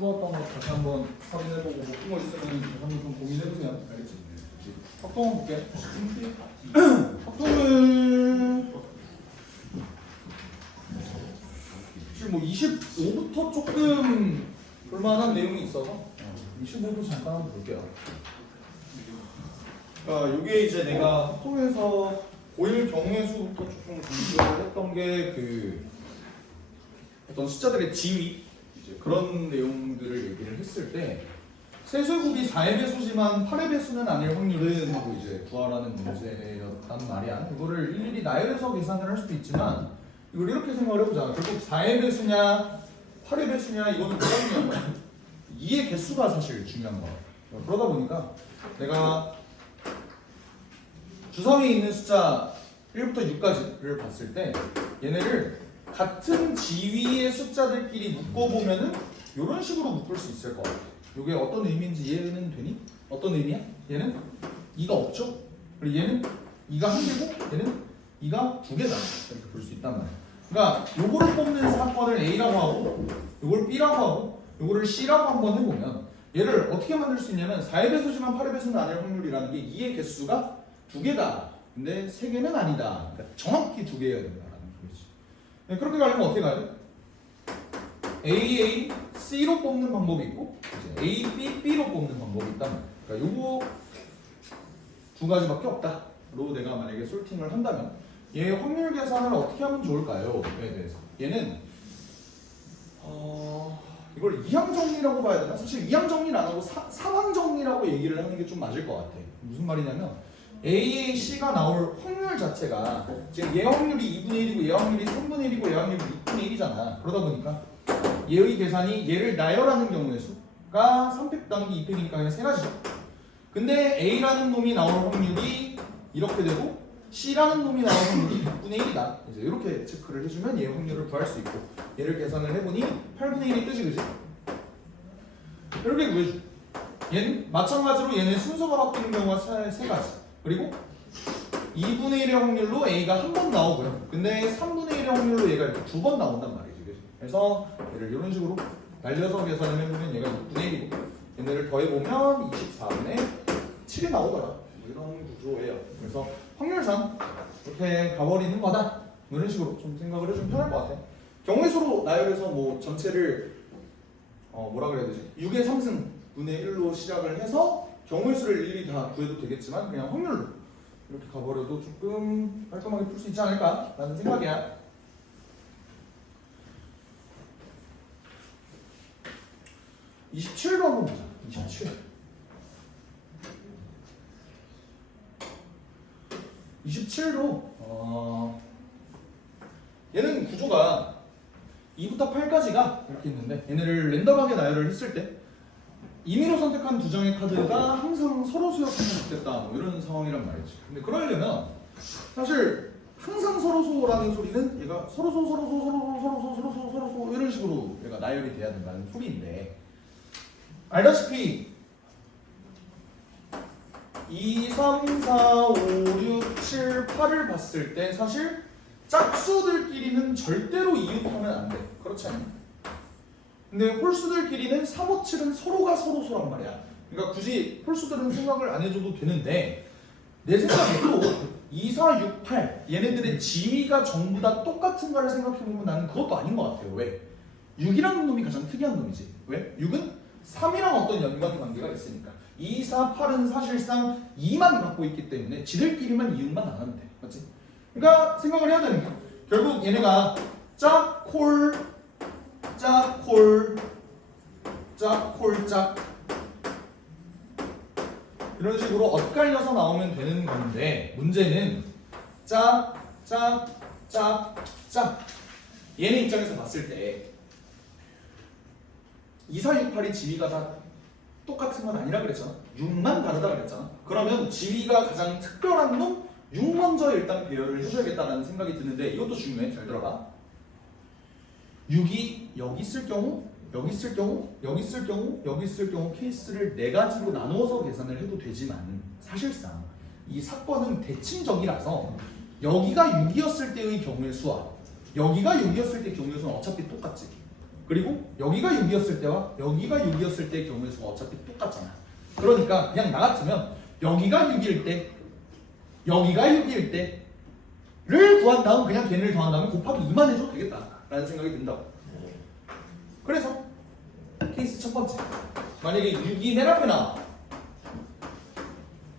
풀었던 거 다시 한번 확인해보고 못 푼 거 있으면 다시 한번 좀 고민해보세요. 알겠지? 확동은 볼게. 확동은 지금 뭐 25부터 조금 볼만한 내용이 있어서 25도 잠깐 한번 볼게요. 그러니까 이게 이제 내가 확동에서 고1 경우의 수부터 조금 공부를 했던 게 그 어떤 숫자들의 지위 이제 그런 내용들을 얘기를 했을 때 세제곱이 4의 배수지만 8의 배수는 아닐 확률은 하고 이제 구하라는 문제였단 말이야. 이거를 일일이 나열해서 계산을 할 수도 있지만 이걸 이렇게 생각을 해보자. 결국 4의 배수냐 8의 배수냐 이거는 뭐가 중요한 거야? 2의 개수가 사실 중요한 거야. 그러다 보니까 내가 주성에 있는 숫자 1부터 6까지를 봤을 때 얘네를 같은 지위의 숫자들끼리 묶어보면은 이런 식으로 묶을 수 있을 것 같아. 이게 어떤 의미인지 이해는 되니? 어떤 의미야? 얘는 2가 없죠? 그리고 얘는 2가 한 개고 얘는 2가 두 개다. 이렇게 볼 수 있단 말이야. 그러니까 요거를 뽑는 사건을 A라고 하고 요걸 B라고 하고 요거를 C라고 한번 해보면 얘를 어떻게 만들 수 있냐면 4의 배수지만 8의 배수는 아닐 확률이라는 게 2의 개수가 두 개다. 근데 세 개는 아니다. 그러니까 정확히 두 개여야 된다라는 소리지. 네, 그렇게 가려면 어떻게 가야 돼? A, C로 뽑는 방법이 있고 이제 A, B, B로 뽑는 방법이 있단 말이야. 그러니까 요거 두 가지밖에 없다로 내가 만약에 솔팅을 한다면 얘 확률 계산을 어떻게 하면 좋을까요? 에 대해서 얘는 이걸 이항 정리라고 봐야 되나? 사실 이항 정리는 안 하고 상항 정리라고 얘기를 하는 게 좀 맞을 것 같아. 무슨 말이냐면 A, C가 나올 확률 자체가 지금 얘 확률이 2분의 1이고 얘 확률이 3분의 1이고 얘 확률이 6분의 1이잖아. 그러다 보니까 얘의 계산이 얘를 나열하는 경우의 수가 3팩 나누기 2팩이니까 그냥 세 가지죠. 근데 A라는 놈이 나올 확률이 이렇게 되고 C라는 놈이 나올 확률이 6분의 1이다. 이제 이렇게 체크를 해주면 얘 확률을 구할 수 있고 얘를 계산을 해보니 8분의 1이 뜨지 그지? 이렇게 구해줘. 얘는 마찬가지로 얘는 순서가 바뀌는 경우가 세 가지. 그리고 2분의 1의 확률로 A가 한 번 나오고요. 근데 3분의 1의 확률로 얘가 이렇게 두 번 나온단 말이지. 그치? 그래서 얘를 이런 식으로 날려서 계산을 해보면 얘가 6분의 1이고 얘네를 더해보면 24분의 7이 나오더라. 뭐 이런 구조예요. 그래서 확률상 이렇게 가버리는 거다. 뭐 이런 식으로 좀 생각을 해주면 편할 것 같아. 경우의 수로 나열해서 뭐 전체를 뭐라 그래야 되지? 6의 3승분의 1로 시작을 해서 경우의 수를 일일이 다 구해도 되겠지만 그냥 확률로 이렇게 가버려도 조금 깔끔하게 풀 수 있지 않을까 라는 생각이야. (27도) 한번 보자. 27도 얘는 구조가 2부터 8까지가 이렇게 있는데 얘네를 랜덤하게 나열을 했을 때 임의로 선택한 두 장의 카드가 항상 서로 수였으면 좋겠다 뭐 이런 상황이란 말이지. 근데 그러려면 사실 항상 서로소라는 소리는 얘가 서로소 이런 식으로 얘가 나열이 돼야 된다는 소리인데 알다시피 2, 3, 4, 5, 6, 7, 8을 봤을 때 사실 짝수들끼리는 절대로 이웃하면 안 돼. 그렇지 않냐? 근데 홀수들끼리는 3, 5, 7은 서로가 서로소란 말이야. 그러니까 굳이 홀수들은 생각을 안 해줘도 되는데 내 생각에도 2, 4, 6, 8 얘네들의 지위가 전부 다 똑같은가를 생각해보면 나는 그것도 아닌 것 같아요. 왜? 6이라는 놈이 가장 특이한 놈이지. 왜? 6은 3이랑 어떤 연관관계가 있으니까 2, 4, 8은 사실상 2만 갖고 있기 때문에 지들끼리만 이웃만 안 하면 돼. 맞지? 그러니까 생각을 해야 되는 거야. 결국 얘네가 짝, 콜, 짝, 콜, 짝, 콜, 짝 이런 식으로 엇갈려서 나오면 되는 건데 문제는 짝, 짝, 짝, 짝 얘네 입장에서 봤을 때 2, 4, 6, 8이 지위가 다 똑같은 건 아니라 그랬잖아. 6만 다르다 그랬잖아. 그러면 지위가 가장 특별한 놈 6 먼저 일단 배열을 해줘야겠다는 생각이 드는데 이것도 중요해. 잘 들어봐. 6이 여기 있을 경우, 여기 있을 경우, 여기 있을 경우, 여기 있을 경우 케이스를 4가지로 나누어서 계산을 해도 되지만 사실상 이 사건은 대칭적이라서 여기가 6이었을 때의 경우의 수와 여기가 6이었을 때의 경우의 수는 어차피 똑같지. 그리고 여기가 6이었을 때와 여기가 6이었을 때의 경우의 수가 어차피 똑같잖아. 그러니까 그냥 나 같으면 여기가 6일 때 여기가 6일 때를 구한 다음 그냥 걔네를 더한 다음에 곱하기 2만 해줘도 되겠다 라는 생각이 든다고. 그래서 케이스 첫 번째, 만약에 6이 맨 앞에 나와.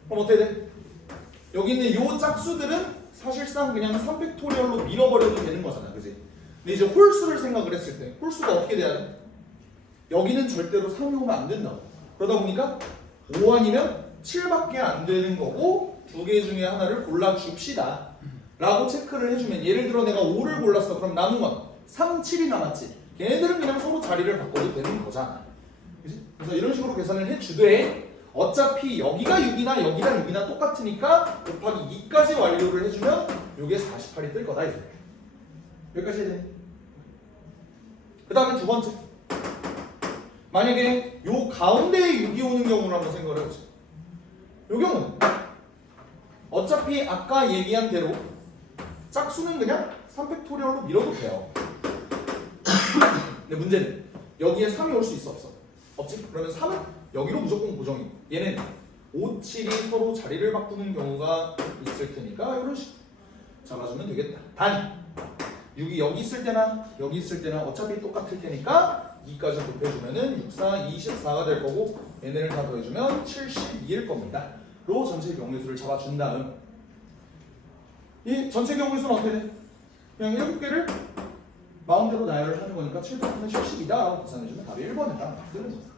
그럼 어떻게 돼? 여기 있는 요 짝수들은 사실상 그냥 3팩토리얼로 밀어버려도 되는 거잖아, 그지? 근데 이제 홀수를 생각을 했을 때 홀수가 어떻게 돼야 돼? 여기는 절대로 3이 오면 안 된다고. 그러다 보니까 5 아니면 7밖에 안 되는 거고 두 개 중에 하나를 골라줍시다 라고 체크를 해주면, 예를 들어 내가 5를 골랐어. 그럼 남은 건 3, 7이 남았지. 걔네들은 그냥 서로 자리를 바꿔도 되는 거잖아, 그지? 그래서 이런 식으로 계산을 해주되 어차피 여기가 6이나 여기가 6이나 똑같으니까 곱하기 2까지 완료를 해주면 요게 48이 뜰 거다 이제. 여기까지 해야 돼. 그 다음에 두 번째, 만약에 요 가운데에 6이 오는 경우를 한번 생각을 해보세요. 요 경우는 어차피 아까 얘기한 대로 짝수는 그냥 3팩토리얼로 밀어도 돼요. 근데 문제는 여기에 3이 올 수 있어 없어? 없지? 그러면 3은 여기로 무조건 고정이고 얘는 5, 7이 서로 자리를 바꾸는 경우가 있을 테니까 이런 식으로 잡아주면 되겠다. 단 6이 여기 있을 때나 여기 있을 때나 어차피 똑같을 테니까 2까지 곱해주면은 6, 4, 24가 될 거고 얘네를 다 더해주면 72일 겁니다. 로 전체 경우의 수를 잡아준 다음 이 전체 경우의 수는 어떻게 돼? 그냥 7개를 마음대로 나열을 하는 거니까 700분의 72다 라고 계산해주면 답이 1번에 딱 뜨는 거죠.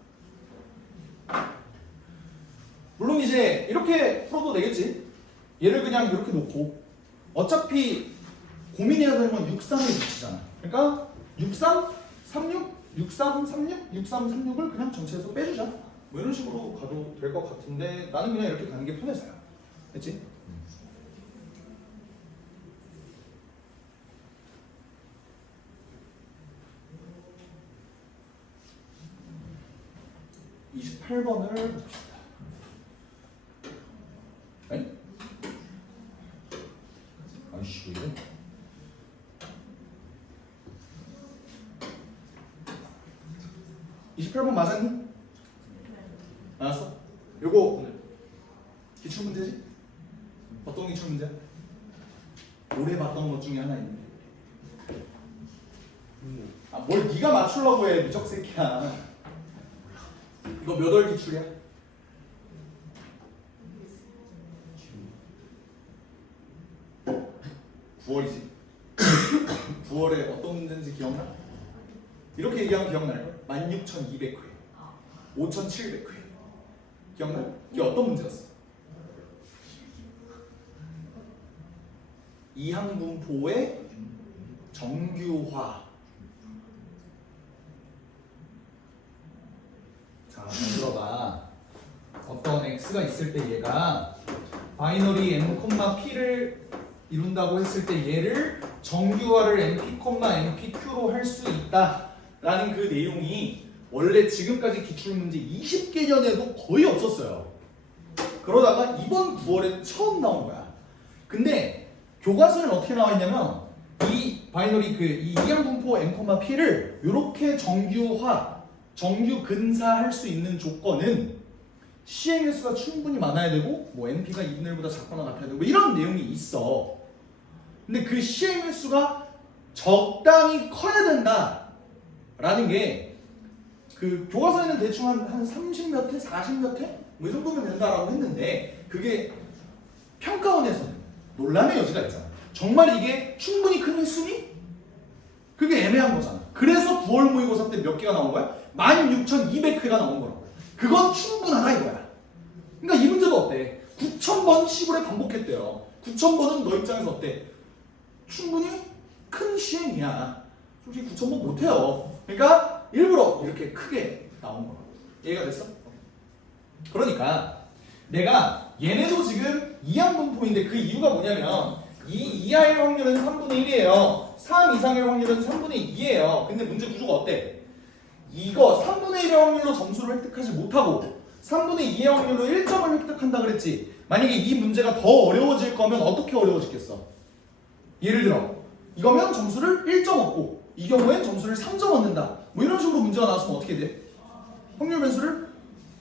물론 이제 이렇게 풀어도 되겠지. 얘를 그냥 이렇게 놓고 어차피 고민해야 되는 건 63에 붙이잖아. 그러니까 63, 36, 63, 36, 63, 36을 그냥 전체에서 빼주자. 뭐 이런 식으로 가도 될 것 같은데 나는 그냥 이렇게 가는 게 편해서요. 됐지? 28번을 봅시다. 아니? 아이씨, 왜 이래? 네. 28번 맞았니? 알았어? 요거 기출문제지? 어떤 기출문제야? 오래 봤던 것 중에 하나 있는데. 아, 뭘 네가 맞추려고 해, 미적 새끼야. 이거 몇 월 기출이야? 9월이지. 9월에 어떤 문제인지 기억나? 이렇게 얘기하면 기억날걸? 16,200회, 5,700회. 기억나? 이게 어떤 문제였어? 이항분포의 정규화. 자, 들어봐. 어떤 x가 있을 때 얘가 바이너리 m, p를 이룬다고 했을 때 얘를 정규화를 mp, mpq로 할 수 있다라는 그 내용이 원래 지금까지 기출문제 20개년에도 거의 없었어요. 그러다가 이번 9월에 처음 나온 거야. 근데 교과서는 어떻게 나와 있냐면 이 바이너리 이 이항분포 m, p를 이렇게 정규화, 정규 근사할 수 있는 조건은 시행의 수가 충분히 많아야 되고 뭐 np가 2분의 1보다 작거나 같아야 되고 뭐 이런 내용이 있어. 근데 그 시행의 수가 적당히 커야 된다라는 게 그 교과서에는 대충 한 30몇 회, 40몇 회? 뭐 이 정도면 된다라고 했는데 그게 평가원에서는 논란의 여지가 있잖아. 정말 이게 충분히 큰 횟수니? 그게 애매한 거잖아. 그래서 9월 모의고사 때 몇 개가 나온 거야? 16,200회가 나온 거라고. 그건 충분하다 이거야. 그러니까 이 문제도 어때? 9,000번 시골에 반복했대요. 9,000번은 너 입장에서 어때? 충분히 큰 시행이야. 솔직히 9,000번 못해요. 그러니까 일부러 이렇게 크게 나온 거라고. 이해가 됐어? 그러니까 내가 얘네도 지금 이항분포인데 그 이유가 뭐냐면 2 이하의 확률은 3분의 1이에요. 3 이상의 확률은 3분의 2예요. 근데 문제 구조가 어때? 이거 3분의 1의 확률로 점수를 획득하지 못하고 3분의 2의 확률로 1점을 획득한다 그랬지. 만약에 이 문제가 더 어려워질 거면 어떻게 어려워지겠어? 예를 들어 이거면 점수를 1점 얻고 이 경우엔 점수를 3점 얻는다. 뭐 이런 식으로 문제가 나왔으면 어떻게 돼? 확률 변수를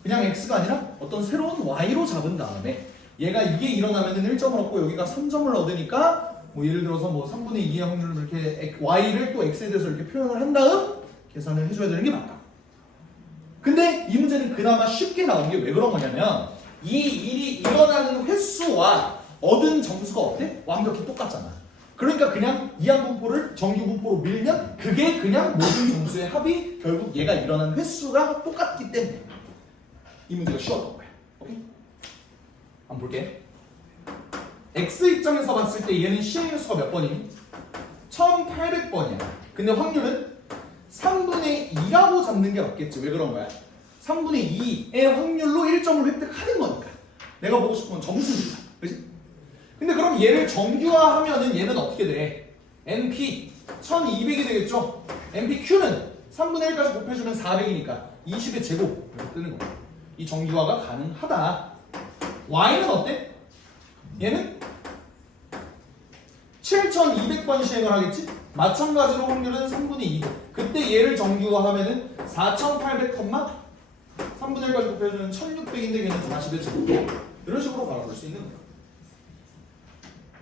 그냥 x가 아니라 어떤 새로운 y로 잡은 다음에 얘가 이게 일어나면은 1점을 얻고 여기가 3점을 얻으니까 뭐 예를 들어서 뭐 3분의 2의 확률을 이렇게 y를 또 x에 대해서 이렇게 표현을 한 다음 계산을 해줘야 되는 게 맞다. 근데 이 문제는 그나마 쉽게 나온 게 왜 그런 거냐면 이 일이 일어나는 횟수와 얻은 점수가 어때? 완벽히 똑같잖아. 그러니까 그냥 이항분포를 정규분포로 밀면 그게 그냥 모든 점수의 합이 결국 얘가 일어나는 횟수가 똑같기 때문에 이 문제가 쉬웠던 거야. 오케이? 한번 볼게. x 입장에서 봤을 때 얘는 시행 횟수가 몇 번이니? 1800번이야. 근데 확률은 3분의 2라고 잡는 게 맞겠지. 왜 그런 거야? 3분의 2의 확률로 1점을 획득하는 거니까. 내가 보고 싶은 건 점수니까. 그치? 근데 그럼 얘를 정규화하면은 얘는 어떻게 돼? NP 1200이 되겠죠? NPQ는 3분의 1까지 곱해주면 400이니까 20의 제곱 이렇게 뜨는 거야. 이 정규화가 가능하다. Y는 어때? 얘는 7200번 시행을 하겠지? 마찬가지로 확률은 3분의 2도. 그때 얘를 정규화하면은 4800, 3분의 1까지 곱해주면 1600인데 걔는 40의 제곱. 이런 식으로 바라볼 수 있는 거야.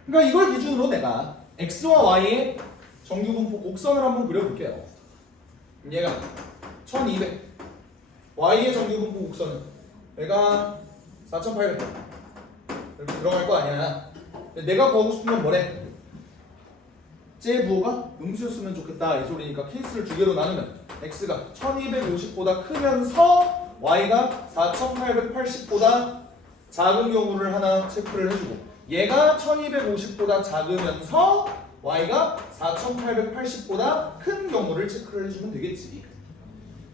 그러니까 이걸 기준으로 내가 x와 y의 정규분포 곡선을 한번 그려볼게요. 얘가 1200 y의 정규분포 곡선은 얘가 4800 이렇게 들어갈 거 아니야. 내가 보고 싶은 건 뭐래? 제 부호가 음수였으면 좋겠다 이 소리니까 케이스를 두 개로 나누면 x가 1250보다 크면서 y가 4880보다 작은 경우를 하나 체크를 해주고 얘가 1250보다 작으면서 y가 4880보다 큰 경우를 체크를 해주면 되겠지.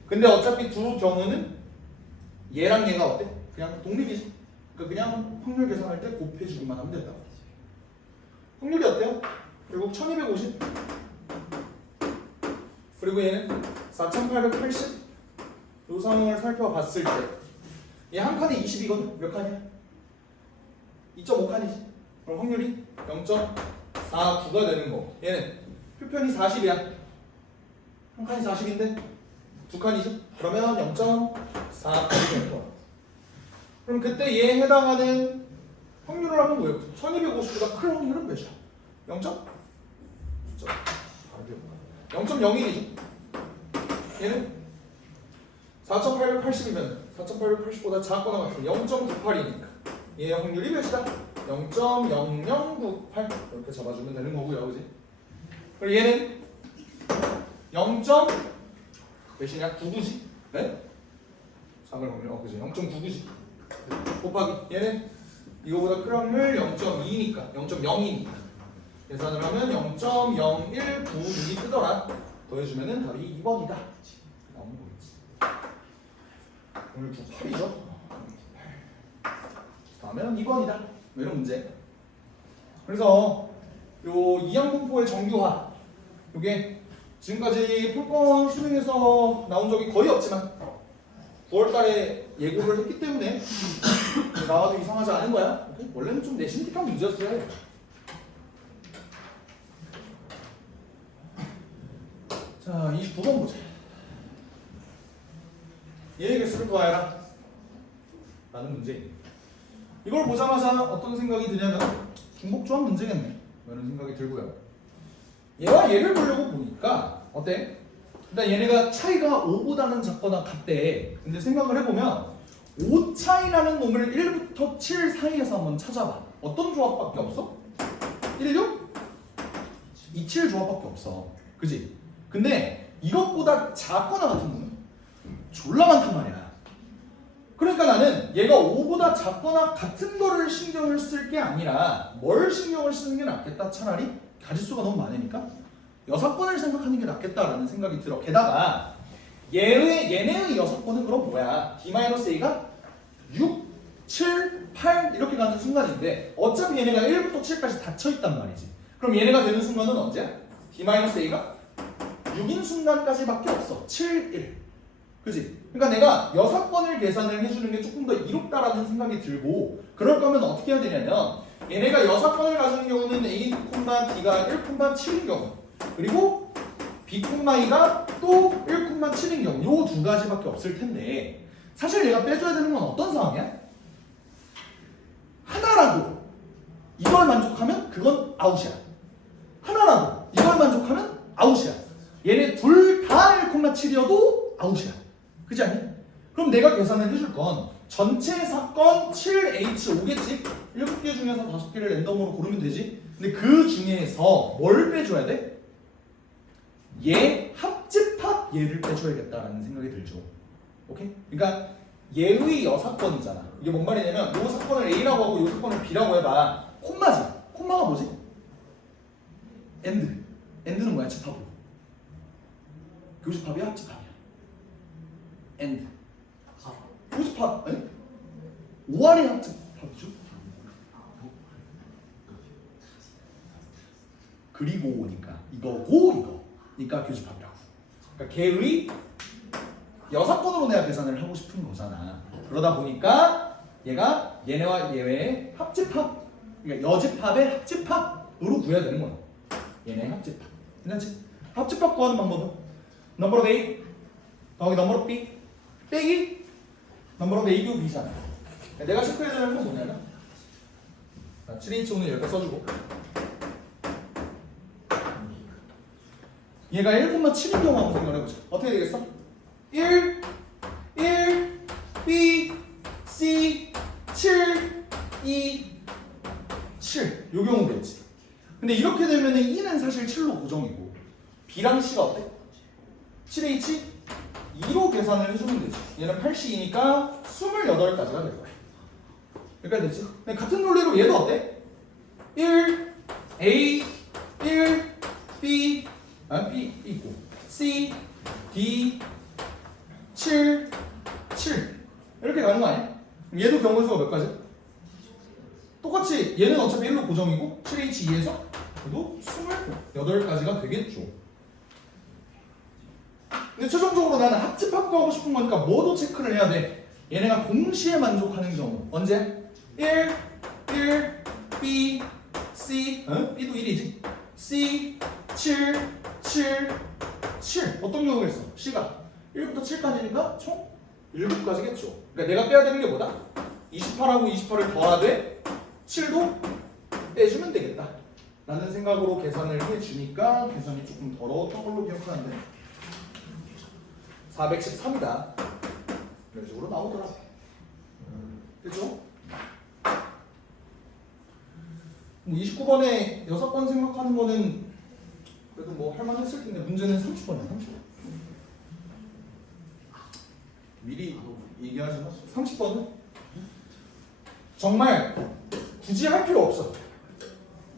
근데 어차피 두 경우는 얘랑 얘가 어때? 그냥 독립이지. 그러니까 그냥 확률 계산할 때 곱해주기만 하면 된다. 확률이 어때요? 결국 1250 그리고 얘는 4880 이 상황을 살펴봤을 때 얘 한 칸에 20이거든? 몇 칸이야? 2.5칸이지. 그럼 확률이 0.49가 되는 거. 얘는 표편이 40이야. 한 칸이 40인데 두 칸이죠. 그러면 0.4칸이 되는 거야. 그럼 그때 얘에 해당하는 확률을 한번 보여. 1250보다 큰 확률은 몇이야? 0.01이죠. 얘는 4880이면 4880보다 작거나 같으면 0.98이니까 얘의 확률이 몇이다? 0.0098 이렇게 잡아주면 되는 거고요, 그지? 그리고 얘는 0. 몇이냐? 99지? 네? 작을 확률, 그지? 0.99지? 곱하기 얘는 이거보다 큰 확률 0.2니까 0.0이니까 계산을 하면 0.0196이 뜨더라. 더해주면은 답이 2번이다. 나오는 거겠지. 오늘 98이죠? 다음에는 2번이다. 이런 문제. 그래서 요 이항분포의 정규화 요게 지금까지 풀권 수능에서 나온 적이 거의 없지만 9월달에 예고를 했기 때문에 나와도 이상하지 않은 거야. 원래는 좀 내신 tip한 문제였어요. 자, 29번 보자. 얘의 개수를 구하여라 라는 문제입니다. 이걸 보자마자 어떤 생각이 드냐면 중복조합 문제겠네 이런 생각이 들고요. 얘와 얘를 보려고 보니까 어때? 일단 얘네가 차이가 5보다는 작거나 같대. 근데 생각을 해보면 5 차이라는 놈을 1부터 7 사이에서 한번 찾아봐. 어떤 조합밖에 없어? 1, 6? 2, 7 조합밖에 없어. 그지? 근데 이것보다 작거나 같은 놈은 졸라 많단 말이야. 그러니까 나는 얘가 5보다 작거나 같은 거를 신경을 쓸 게 아니라 뭘 신경을 쓰는 게 낫겠다. 차라리 가짓수가 너무 많으니까 6번을 생각하는 게 낫겠다라는 생각이 들어. 게다가 얘네의 6번은 그럼 뭐야? D-A가 6, 7, 8 이렇게 가는 순간인데 어차피 얘네가 1부터 7까지 닫혀있단 말이지. 그럼 얘네가 되는 순간은 언제야? D-A가 6인 순간까지밖에 없어. 7, 1. 그지? 그러니까 내가 6번을 계산을 해주는 게 조금 더 이롭다라는 생각이 들고 그럴 거면 어떻게 해야 되냐면 얘네가 6번을 가지는 경우는 A, D가 1, 7인 경우 그리고 B, E가 또 1,7인 경우 요 두 가지밖에 없을 텐데 사실 얘가 빼줘야 되는 건 어떤 상황이야? 하나라도 이걸 만족하면 그건 아웃이야. 하나라도 이걸 만족하면 아웃이야. 얘네 둘 다 1,7이어도 아웃이야. 그지 않니? 그럼 내가 계산을 해줄 건 전체 사건 7H5겠지? 7개 중에서 5개를 랜덤으로 고르면 되지? 근데 그 중에서 뭘 빼줘야 돼? 얘 합집합 얘를 빼줘야겠다라는 생각이 들죠. 오케이? 그러니까 얘의 여사건이잖아. 이게 뭔 말이냐면 요 사건을 A라고 하고 요 사건을 B라고 해봐. 콤마지. 콤마가 뭐지? 엔드. 엔드는 뭐야? 집합으로. 교집합이야? 합집합이야? 엔드. 교집합. 아니? 5할의 합집합이죠? 그리고 오니까 이거고 이거. 그러니까 교집합이라고. 그러니까 걔의 여사건으로 내가 계산을 하고 싶은 거잖아. 그러다 보니까 얘가 얘네와 얘의 합집합, 그러니까 여집합의 합집합으로 구해야 되는 거야. 얘네 합집합. 괜찮지? 합집합 구하는 방법은 number of A 더하기 number of B 빼기 number of A고 B잖아. 내가 체크해야 되는 건 뭐냐면 7H 오늘 여기다 써주고 얘가 1,7인 경우 한번 생각을 해보자. 어떻게 되겠어? 1, B, C, 7, 2, 7. 요 경우 되지. 근데 이렇게 되면은 2는 사실 7로 고정이고 B랑 C가 어때? 7H 2로 계산을 해주면 되지. 얘는 8C2니까 28가지가 될 거야. 여기까지 됐지? 근데 같은 논리로 얘도 어때? 1, A, 1, B, B 있고 C, D, 7, 7 이렇게 가는 거 아니야? 얘도 경우수가 몇 가지? 똑같이 얘는 어차피 1로 고정이고 7H2에서 그래도 28가지가 되겠죠. 근데 최종적으로 나는 합집합 구하고 싶은 거니까 뭐도 체크를 해야 돼. 얘네가 동시에 만족하는 경우 언제? 1, B, C B도 1이지 C, 7, 7, 7 어떤 경우가 있어? C가 1부터 7까지니까 총 7가지겠죠. 그러니까 내가 빼야 되는 게 뭐다? 28하고 28을 더하되 7도 빼주면 되겠다 라는 생각으로 계산을 해주니까 계산이 조금 더러웠던 걸로 기억하는데 413이다 이런 식으로 나오더라. 그죠? 29번에 6번 생각하는 거는 그래도 뭐 할만했을 텐데 문제는 30번이야. 30번. 미리 얘기하지 마. 30번은 정말 굳이 할 필요 없어.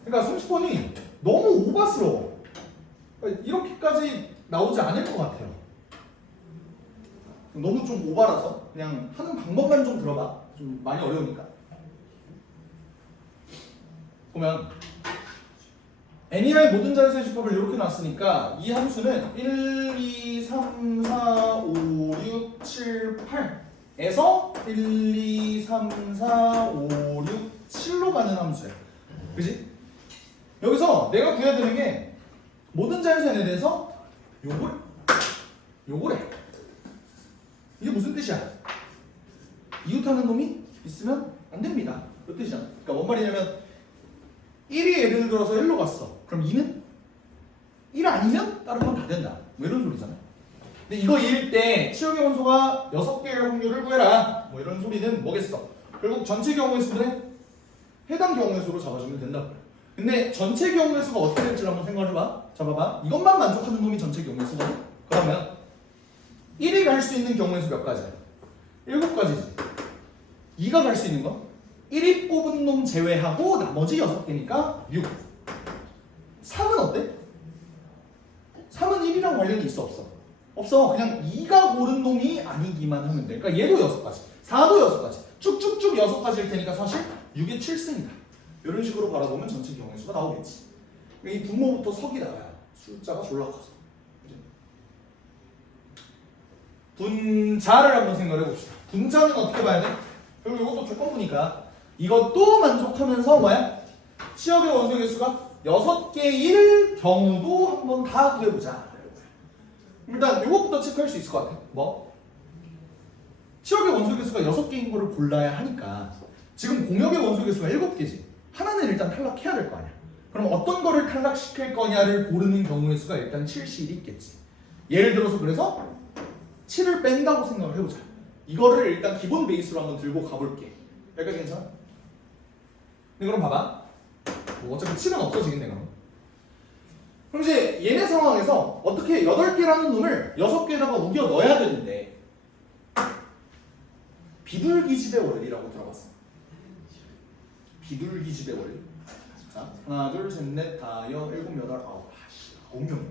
그러니까 30번이 너무 오바스러워. 그러니까 이렇게까지 나오지 않을 것 같아요. 너무 좀 오바라서 그냥 하는 방법만 좀 들어봐. 좀 많이 어려우니까. 보면 NER 모든 자연수의 집합을 이렇게 놨으니까 이 함수는 1, 2, 3, 4, 5, 6, 7, 8에서 1, 2, 3, 4, 5, 6, 7로 가는 함수야. 그지? 여기서 내가 구해야 되는 게 모든 자연수 n에 대해서 요거래. 이게 무슨 뜻이야? 이웃하는 놈이 있으면 안 됩니다. 그 뜻이잖아. 그러니까 뭔 말이냐면 1이 예를 들어서 1로 갔어. 그럼 2는? 1 아니면 다른 건 다 된다. 뭐 이런 소리잖아요. 근데 이거 이을 때 치역의 원소가 6개의 확률을 구해라. 뭐 이런 소리는 뭐겠어? 결국 전체 경우의 수를 해당 경우의 수로 잡아주면 된다. 근데 전체 경우의 수가 어떻게 될지 한번 생각을 해봐. 잡아봐. 이것만 만족하는 놈이 전체 경우의 수거든. 그러면 1이 갈 수 있는 경우의 수 몇 가지야? 7가지지. 2가 갈 수 있는 거? 1이 뽑은 놈 제외하고 나머지 6개니까 6. 3은 어때? 3은 1이랑 관련이 있어 없어? 없어. 그냥 2가 고른 놈이 아니기만 하면 돼. 그러니까 얘도 6가지 4도 6가지 쭉쭉쭉 6가지일 테니까 사실 6의 7승이다. 이런 식으로 바라보면 전체 경우의 수가 나오겠지. 그러니까 이 분모부터 석이 나와요. 숫자가 졸라 커서. 분자를 한번 생각해 봅시다. 분자는 어떻게 봐야 돼? 그리고 이것도 조건부니까 이것도 만족하면서 뭐야? 치역의 원소 개수가 6개일 경우도 한번 다 구해보자. 일단 이것부터 체크할 수 있을 것 같아. 뭐? 치역의 원소 개수가 6개인 거를 골라야 하니까 지금 공역의 원소 개수가 7개지. 하나는 일단 탈락해야 될 거 아니야. 그럼 어떤 거를 탈락시킬 거냐를 고르는 경우의 수가 일단 7이 있겠지. 예를 들어서 그래서 7을 뺀다고 생각을 해보자. 이거를 일단 기본 베이스로 한번 들고 가볼게. 여기까지 괜찮아? 근데 그럼 봐봐. 뭐 어차피 7은 없어지겠네 그럼. 그럼 이제 얘네 상황에서 어떻게 8개라는 놈을 6개에다가 우겨 넣어야 되는데 비둘기집의 원리라고 들어봤어. 비둘기집의 원리. 자, 하나, 둘, 셋, 넷, 다, 여, 일곱, 여덟, 아홉. 아씨, 9명.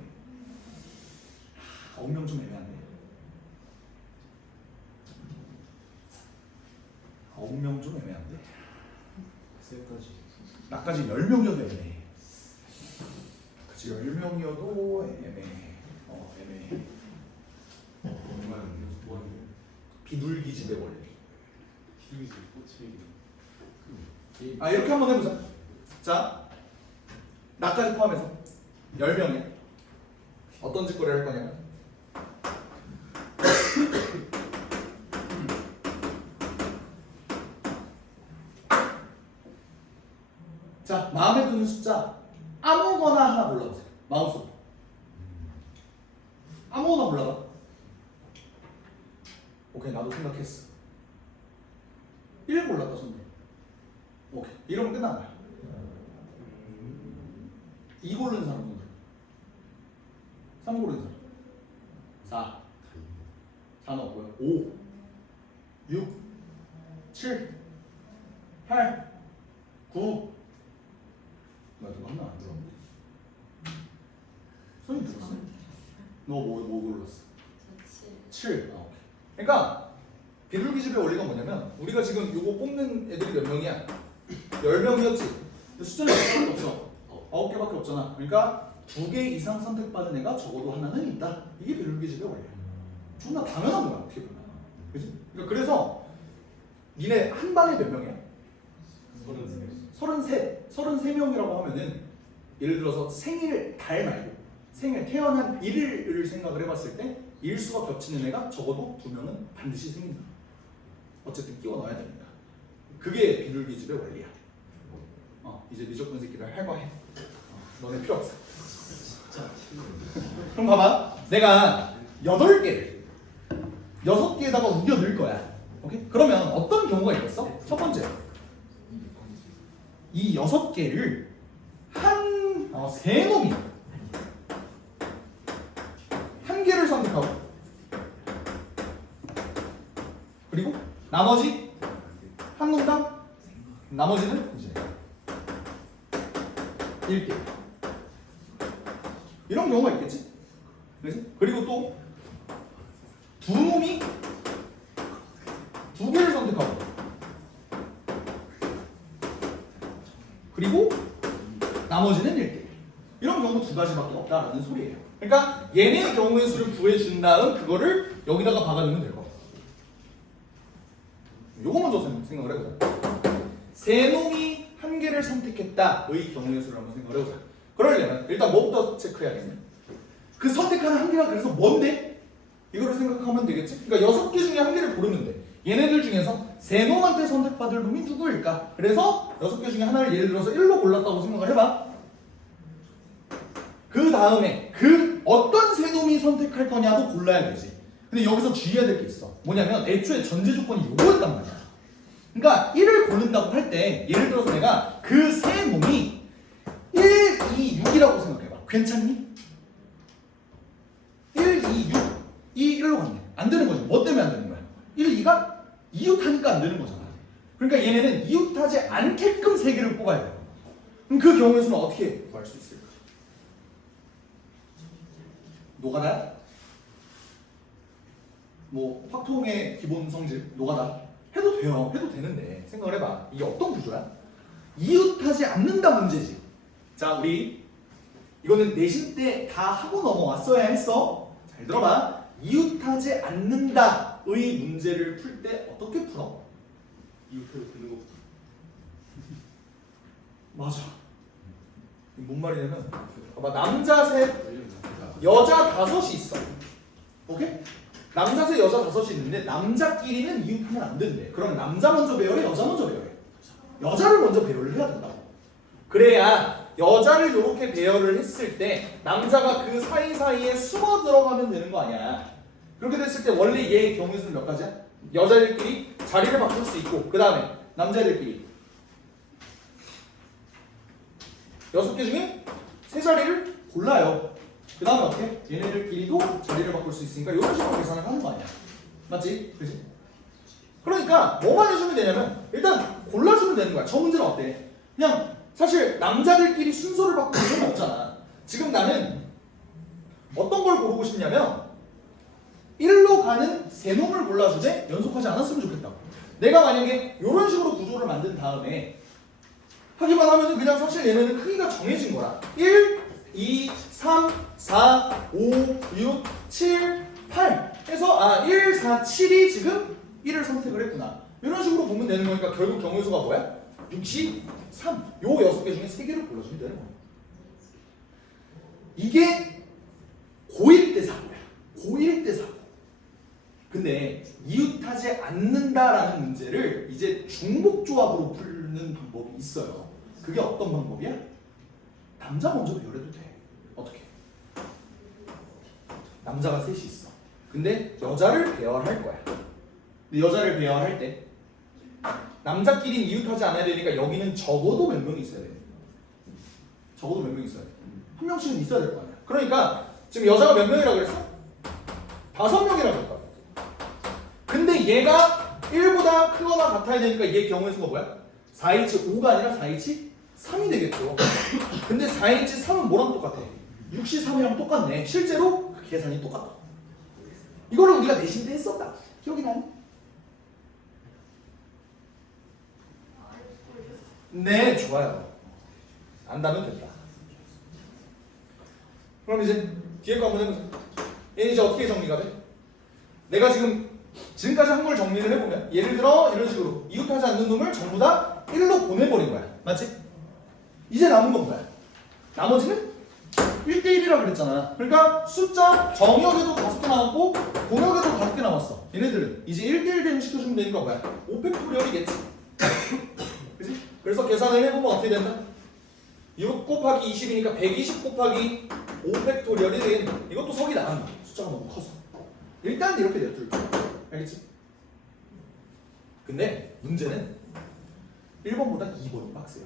9명 좀 애매한데. 9명 좀 애매한데. 나까지 10명이어도 애매해. 그치, 10명이어도 애매해. 애매해. 비둘기집의 원리. 이렇게 한번 해보자. 자, 나까지 포함해서 10명에 어떤 짓거리를 할 거냐면 자, 마음에 드는 숫자 아무거나 하나 골라보세요. 마음속에 아무거나 골라봐. 오케이, 나도 생각했어. 1 골랐다 손님. 오케이, 이러면 끝난 거야. 2 고르는 사람 누구? 3 고르는 사람. 4 넣었고요. 5 6 7 8 9 나 누가 하나 안 들었는데. 손이 들었어? 너 뭐 골랐어? 7. 오케이. 그러니까 비둘기집의 원리가 뭐냐면 우리가 지금 요거 뽑는 애들이 몇 명이야? 10명이었지. 숫자는 10개밖에 없어. 9개밖에 없잖아. 그러니까 2개 이상 선택받은 애가 적어도 하나는 있다. 이게 비둘기집의 원리야. 존나 당연한 거야 어떻게 보면. 그지? 그러니까 그래서 니네 한 반에 몇 명이야? 33명이라고 하면은 예를 들어서 생일 달 말고 생일 태어난 일을 생각을 해봤을 때 일수가 겹치는 애가 적어도 2명은 반드시 생긴다. 어쨌든 끼워 넣어야 됩니다. 그게 비둘기집의 원리야. 이제 미적분 새끼들 할 거 해. 너네 필요 없어. 그럼 봐봐. 내가 8개를 6개에다가 우겨 넣을 거야. 오케이? 그러면 어떤 경우가 있겠어? 첫 번째, 이 6개를 세 놈이 한 개를 선택하고 그리고 나머지 한 놈당 나머지는 이제 1개. 이런 경우가 있겠지? 그렇지? 그리고 또 두 놈이 2개를 선택하고 그리고 나머지는 1개. 이런 경우 2가지밖에 없다라는 소리예요. 그러니까 얘네의 경우의 수를 구해준 다음 그거를 여기다가 박아주면 될 거야. 요거 먼저 생각을 해보자. 세 놈이 한 개를 선택했다의 경우의 수를 한번 생각을 해보자. 그러려면 일단 뭐부터 체크해야겠냐? 그 선택하는 한 개가 그래서 뭔데? 이거를 생각하면 되겠지? 그러니까 6개 중에 한 개를 고르면 돼. 얘네들 중에서 세 놈한테 선택받을 놈이 누구일까? 그래서 6개 중에 하나를 예를 들어서 1로 골랐다고 생각을 해봐. 그 다음에 그 어떤 세 놈이 선택할 거냐도 골라야 되지. 근데 여기서 주의해야 될 게 있어. 뭐냐면 애초에 전제 조건이 요거였단 말이야. 그러니까 1을 고른다고 할 때 예를 들어서 내가 그 세 놈이 1, 2, 6이라고 생각해봐. 괜찮니? 1, 2, 6 이 1로 갔네. 안 되는 거지. 뭐 때문에 안 되는 거야? 1, 2가 이웃하니까 안 되는 거잖아. 그러니까 얘네는 이웃하지 않게끔 3개를 뽑아야 돼. 그럼 그 경우의 수는 어떻게 구할 수 있을까? 노가다? 뭐 확통의 기본 성질 노가다 해도 돼요. 해도 되는데 생각을 해봐. 이게 어떤 구조야? 이웃하지 않는다 문제지. 자, 우리 이거는 내신 때 다 하고 넘어왔어야 했어. 잘 들어봐. 이웃하지 않는다의 문제를 풀 때 어떻게 풀어? 이웃해도 되는 거부터. 맞아. 뭔 말이냐면 봐봐. 남자 셋 여자 5이 있어. 오케이? 남자 셋 여자 다섯이 있는데 남자끼리는 이웃하면 안 된대. 그럼 남자 먼저 배열해, 여자 먼저 배열해? 여자를 먼저 배열을 해야 된다고. 그래야 여자를 이렇게 배열을 했을 때 남자가 그 사이사이에 숨어 들어가면 되는 거 아니야. 그렇게 됐을 때 원래 얘의 경우의 수는 몇 가지야? 여자들끼리 자리를 바꿀 수 있고 그 다음에 남자들끼리 6개 중에 3자리를 골라요. 그 다음에 어떻게? 얘네들끼리도 자리를 바꿀 수 있으니까 이런 식으로 계산을 하는 거 아니야. 맞지? 그지? 그러니까 뭐만 해주면 되냐면 일단 골라주면 되는 거야. 저 문제는 어때? 그냥 사실 남자들끼리 순서를 바꿀 필요는 없잖아. 지금 나는 어떤 걸 고르고 싶냐면 1로 가는 3놈을 골라주되 연속하지 않았으면 좋겠다고. 내가 만약에 이런 식으로 구조를 만든 다음에 하기만 하면은 그냥 사실 얘네는 크기가 정해진 거라. 1, 2, 3, 4, 5, 6, 7, 8 해서 1, 4, 7이 지금 1을 선택을 했구나. 이런 식으로 보면 되는 거니까 결국 경우의 수가 뭐야? 63. 요 6개 중에 3개를 골라주면 되는 거야. 이게 고1 때 사고야. 고1 때 사고. 근데 이웃하지 않는다라는 문제를 이제 중복조합으로 풀는 방법이 있어요. 그게 어떤 방법이야? 남자 먼저 배열해도 돼. 어떻게? 남자가 셋이 있어. 근데 여자를 배열할 거야. 근데 여자를 배열할 때 남자끼리는 이웃하지 않아야 되니까 여기는 적어도 몇 명이 있어야 돼. 적어도 몇 명이 있어야 돼. 한 명씩은 있어야 될 거 아니야. 그러니까 지금 여자가 몇 명이라고 그랬어? 5명이라고 했다. 근데 얘가 1보다 크거나 같아야 되니까 얘 경우의 수가 뭐야? 4H 5가 아니라 4H 3이 되겠죠. 근데 4H 3은 뭐랑 똑같아? 6C 3이랑 똑같네. 실제로 그 계산이 똑같다. 이거를 우리가 내신 때 했었다. 기억이 나니? 네, 좋아요. 안다면 됐다. 그럼 이제 뒤에 거 한번 해보자. 얘는 이제 어떻게 정리가 돼? 내가 지금까지 한 걸 정리를 해보면 예를 들어 이런 식으로 이웃하지 않는 놈을 전부 다 1로 보내버린 거야. 맞지? 이제 남은 건 뭐야? 나머지는 1대1이라고 그랬잖아. 그러니까 숫자 정역에도 5개 남았고 공역에도 5개 남았어. 얘네들은 이제 1대1 대응 시켜주면 되니까 뭐야? 5팩토리얼이겠지. 그치? 그래서 계산을 해보면 어떻게 된다? 6 곱하기 20이니까 120 곱하기 5팩토리얼이 되겠네. 이것도 석이 나간다. 숫자가 너무 커서. 일단 이렇게 냅둘게. 알겠지? 근데 문제는 1번보다 2번이 빡세요.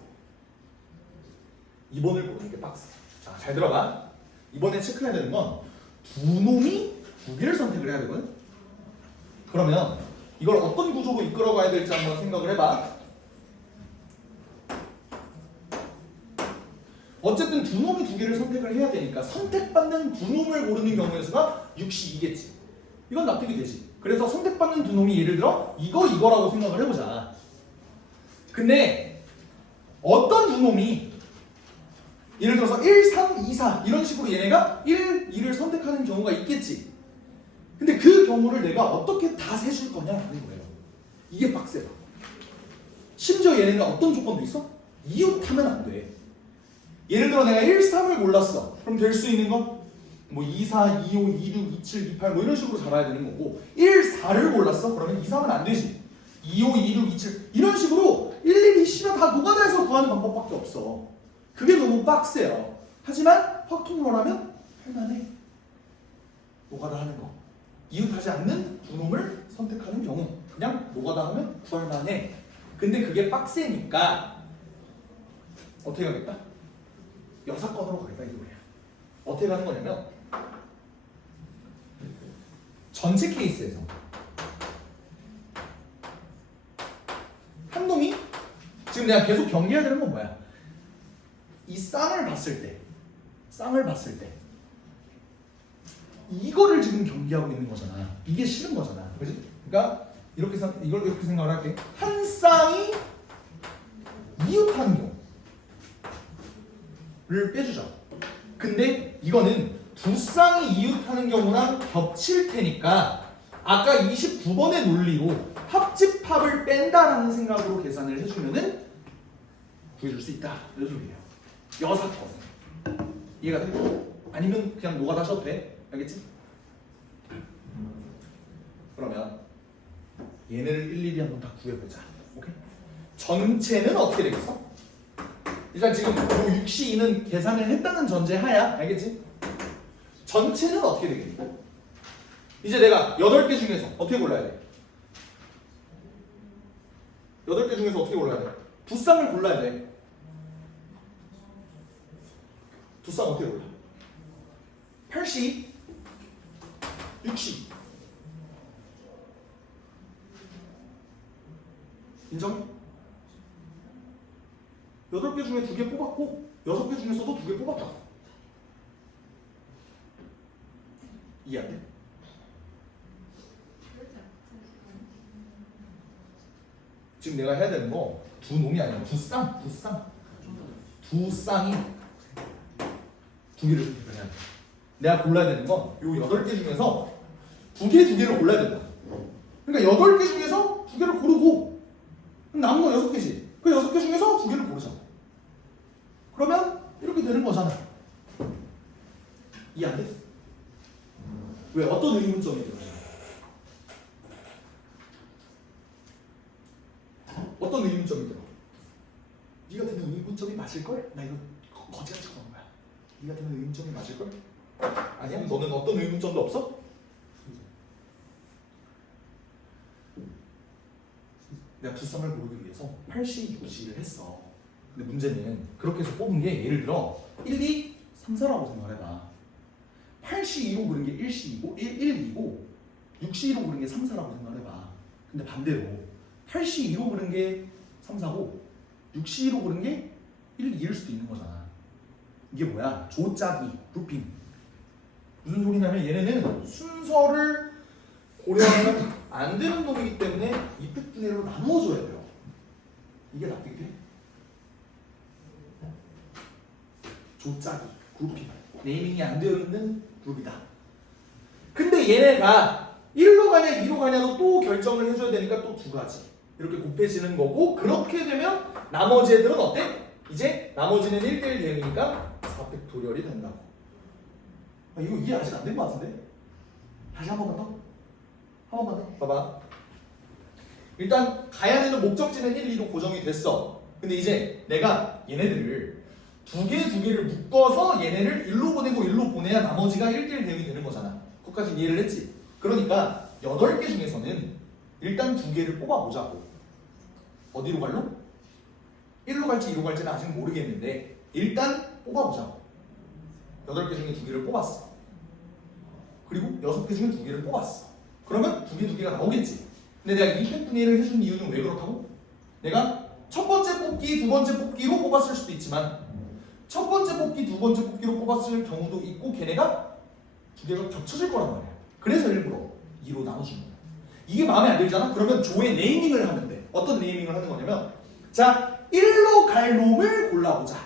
2번을 보는 게 빡세. 자, 잘 들어봐. 이번에 체크해야 되는 건 두 놈이 2개를 선택을 해야 되거든. 그러면 이걸 어떤 구조로 이끌어가야 될지 한번 생각을 해봐. 어쨌든 두 놈이 2개를 선택을 해야 되니까 선택받는 두 놈을 고르는 경우의 수가 62겠지. 이건 납득이 되지. 그래서 선택받는 두 놈이 예를 들어 이거라고 생각을 해보자. 근데 어떤 두 놈이 예를 들어서 1, 3, 2, 4 이런 식으로 얘네가 1, 2를 선택하는 경우가 있겠지. 근데 그 경우를 내가 어떻게 다 세줄 거냐라는 거예요. 이게 빡세다. 심지어 얘네는 어떤 조건도 있어? 이웃하면 안 돼. 예를 들어 내가 1, 3을 골랐어. 그럼 될 수 있는 건 뭐 2, 4, 2, 5, 2, 6, 2, 7, 2, 8 뭐 이런 식으로 잡아야 되는 거고 1, 4를 골랐어? 그러면 2, 3은 안 되지. 2, 5, 2, 6, 2, 7 이런 식으로 1, 1, 2, 10은 다 노가다에서 구하는 방법밖에 없어. 그게 너무 빡세요. 하지만 확통로라면 할만해. 노가다 하는 거. 이웃하지 않는 두 놈을 선택하는 경우 그냥 노가다 하면 구할만해. 근데 그게 빡세니까 어떻게 하겠다? 여사건으로 가겠다 이 소리야. 어떻게 가는 거냐면 전체 케이스에서 한 놈이 지금 내가 계속 경계해야 되는 건 뭐야? 이 쌍을 봤을 때 이거를 지금 경계하고 있는 거잖아. 이게 싫은 거잖아. 그지? 그러니까 이걸 이렇게 생각을 할게. 한 쌍이 이웃하는 경우를 빼주자. 근데 이거는 두 쌍이 이웃하는 경우랑 겹칠 테니까 아까 29번의 논리로 합집합을 뺀다라는 생각으로 계산을 해주면은 구해줄 수 있다. 이런 소리예요. 여사건. 이해가 돼? 아니면 그냥 노가다 하셔도 돼. 알겠지? 그러면 얘네를 일일이 한번 다 구해보자. 오케이? 전체는 어떻게 되겠어? 일단 지금 요 6시2는 계산을 했다는 전제하야. 알겠지? 전체는 어떻게 되겠니? 이제 내가 8개 중에서 어떻게 골라야 돼? 8개 중에서 어떻게 골라야 돼? 두 쌍을 골라야 돼. 두 쌍 어떻게 골라? 8시, 6시. 인정? 8개 중에 2개 뽑았고 6개 중에서도 2개 뽑았다. 이해 안 돼? 지금 내가 해야 되는 거 두 놈이 아니야. 두 쌍. 두 쌍이 2개를 선택해야 돼. 내가 골라야 되는 건 요 8개 중에서 2개를 골라야 된다. 그러니까 8개 중에서 2개를 고르고 남은 건 6개지. 그 6개 중에서 2개를 고르자. 그러면 이렇게 되는 거잖아. 이해 안 돼? 왜? 어떤 의문점이 들어요? 어떤 의문점이 들어? 네가 드는 의문점이 맞을걸? 나 이거 거지같이 그런 거야. 네가 드는 의문점이 맞을걸? 아니야? 너는 어떤 의문점도 없어? 내가 두 쌍을 고르기 위해서 8시, 6시를 했어. 근데 문제는 그렇게 해서 뽑은 게 예를 들어 1, 2, 3, 4라고 생각해봐. 8시 2로 고른 게 1시 2고 1, 2고 6시 2로 고른 게 3, 4라고 생각해봐. 근데 반대로 8시 2로 고른 게 3, 4고 6시 2로 고른 게 1, 2일 수도 있는 거잖아. 이게 뭐야? 조짜기, 루핑. 무슨 소리냐면 얘네는 순서를 고려하면 안 되는 놈이기 때문에 이펙분해로 나누어줘야 돼요. 이게 납득이 돼? 조짜기, 그룹핑. 네이밍이 안 되어 있는 그룹이다. 근데 얘네가 1로 가냐 2로 가냐도 또 결정을 해줘야 되니까 또 두 가지. 이렇게 곱해지는 거고 그렇게 되면 나머지 애들은 어때? 이제 나머지는 1대1 대응이니까 4팩토리얼이 된다고. 아, 이거 이해 아직 안 된 것 같은데? 다시 한 번만 더? 한 번만 더? 봐봐. 일단 가야 되는 목적지는 1, 2로 고정이 됐어. 근데 이제 내가 얘네들을 두 개를 묶어서 얘네를 1로 보내고 1로 보내야 나머지가 1대1 대응이 되는 거잖아. 그것까지 이해를 했지? 그러니까 8개 중에서는 일단 2개를 뽑아보자고. 어디로 갈로? 1로 갈지 2로 갈지는 아직 모르겠는데 일단 뽑아보자고. 8개 중에 2개를 뽑았어. 그리고 6개 중에 2개를 뽑았어. 그러면 2개가 나오겠지. 근데 내가 이펙분해를 해준 이유는 왜 그렇다고? 내가 첫 번째 뽑기, 두 번째 뽑기로 뽑았을 수도 있지만 첫 번째 뽑기, 두 번째 뽑기로 뽑았을 경우도 있고 걔네가 2개가 겹쳐질 거란 말이야. 그래서 일부러 2로 나눠주는 거야. 이게 마음에 안 들잖아? 그러면 조의 네이밍을 하면 돼. 어떤 네이밍을 하는 거냐면 자, 1로 갈 놈을 골라보자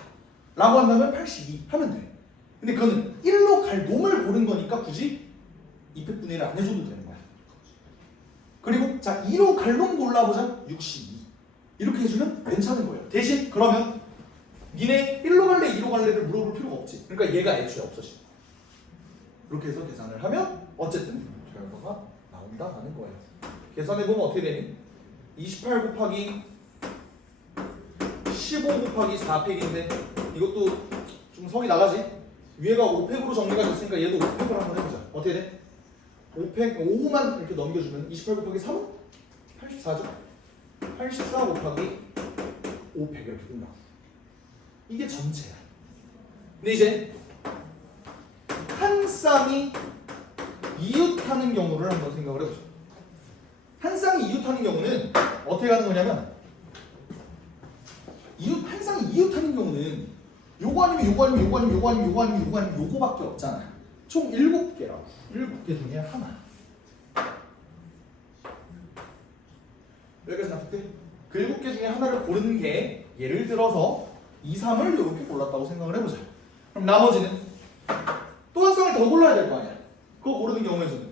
라고 한다면 82 하면 돼. 근데 그거는 1로 갈 놈을 고른 거니까 굳이 이펙분해를 안 해줘도 되는 거야. 그리고 자, 2로 갈 놈 골라보자 62 이렇게 해주면 괜찮은 거예요. 대신 그러면 니네 1로 갈래 2로 갈래를 물어볼 필요가 없지. 그러니까 얘가 애초에 없어져. 이렇게 해서 계산을 하면 어쨌든 결과가 나온다는 거예요. 계산해보면 어떻게 되니? 28 곱하기 15 곱하기 4팩인데 이것도 좀 성이 나가지? 위에가 5팩으로 정리가 됐으니까 얘도 5팩을 한번 해보자. 어떻게 돼? 5팩, 5만 이렇게 넘겨주면 28 곱하기 3은 84죠? 84 곱하기 5팩 이렇게 끝나. 이게 전체야. 근데 이제 한 쌍이 이웃하는 경우를 한번 생각을 해보자. 한 쌍이 이웃하는 경우는 어떻게 하는 거냐면 한 쌍이 이웃하는 경우는 요거 아니면 요거 아니면 요거 아니면 요거 아니면 요거 아니면 요거 아니면 요거밖에 없잖아. 총 7개라고. 7개 중에 하나. 여기까지 납득돼? 그 7개 중에 하나를 고르는 게 예를 들어서 2, 3을 이렇게 골랐다고 생각을 해보자. 그럼 나머지는 또 한 쌍을 더 골라야 될 거 아니야. 그거 고르는 경우에서는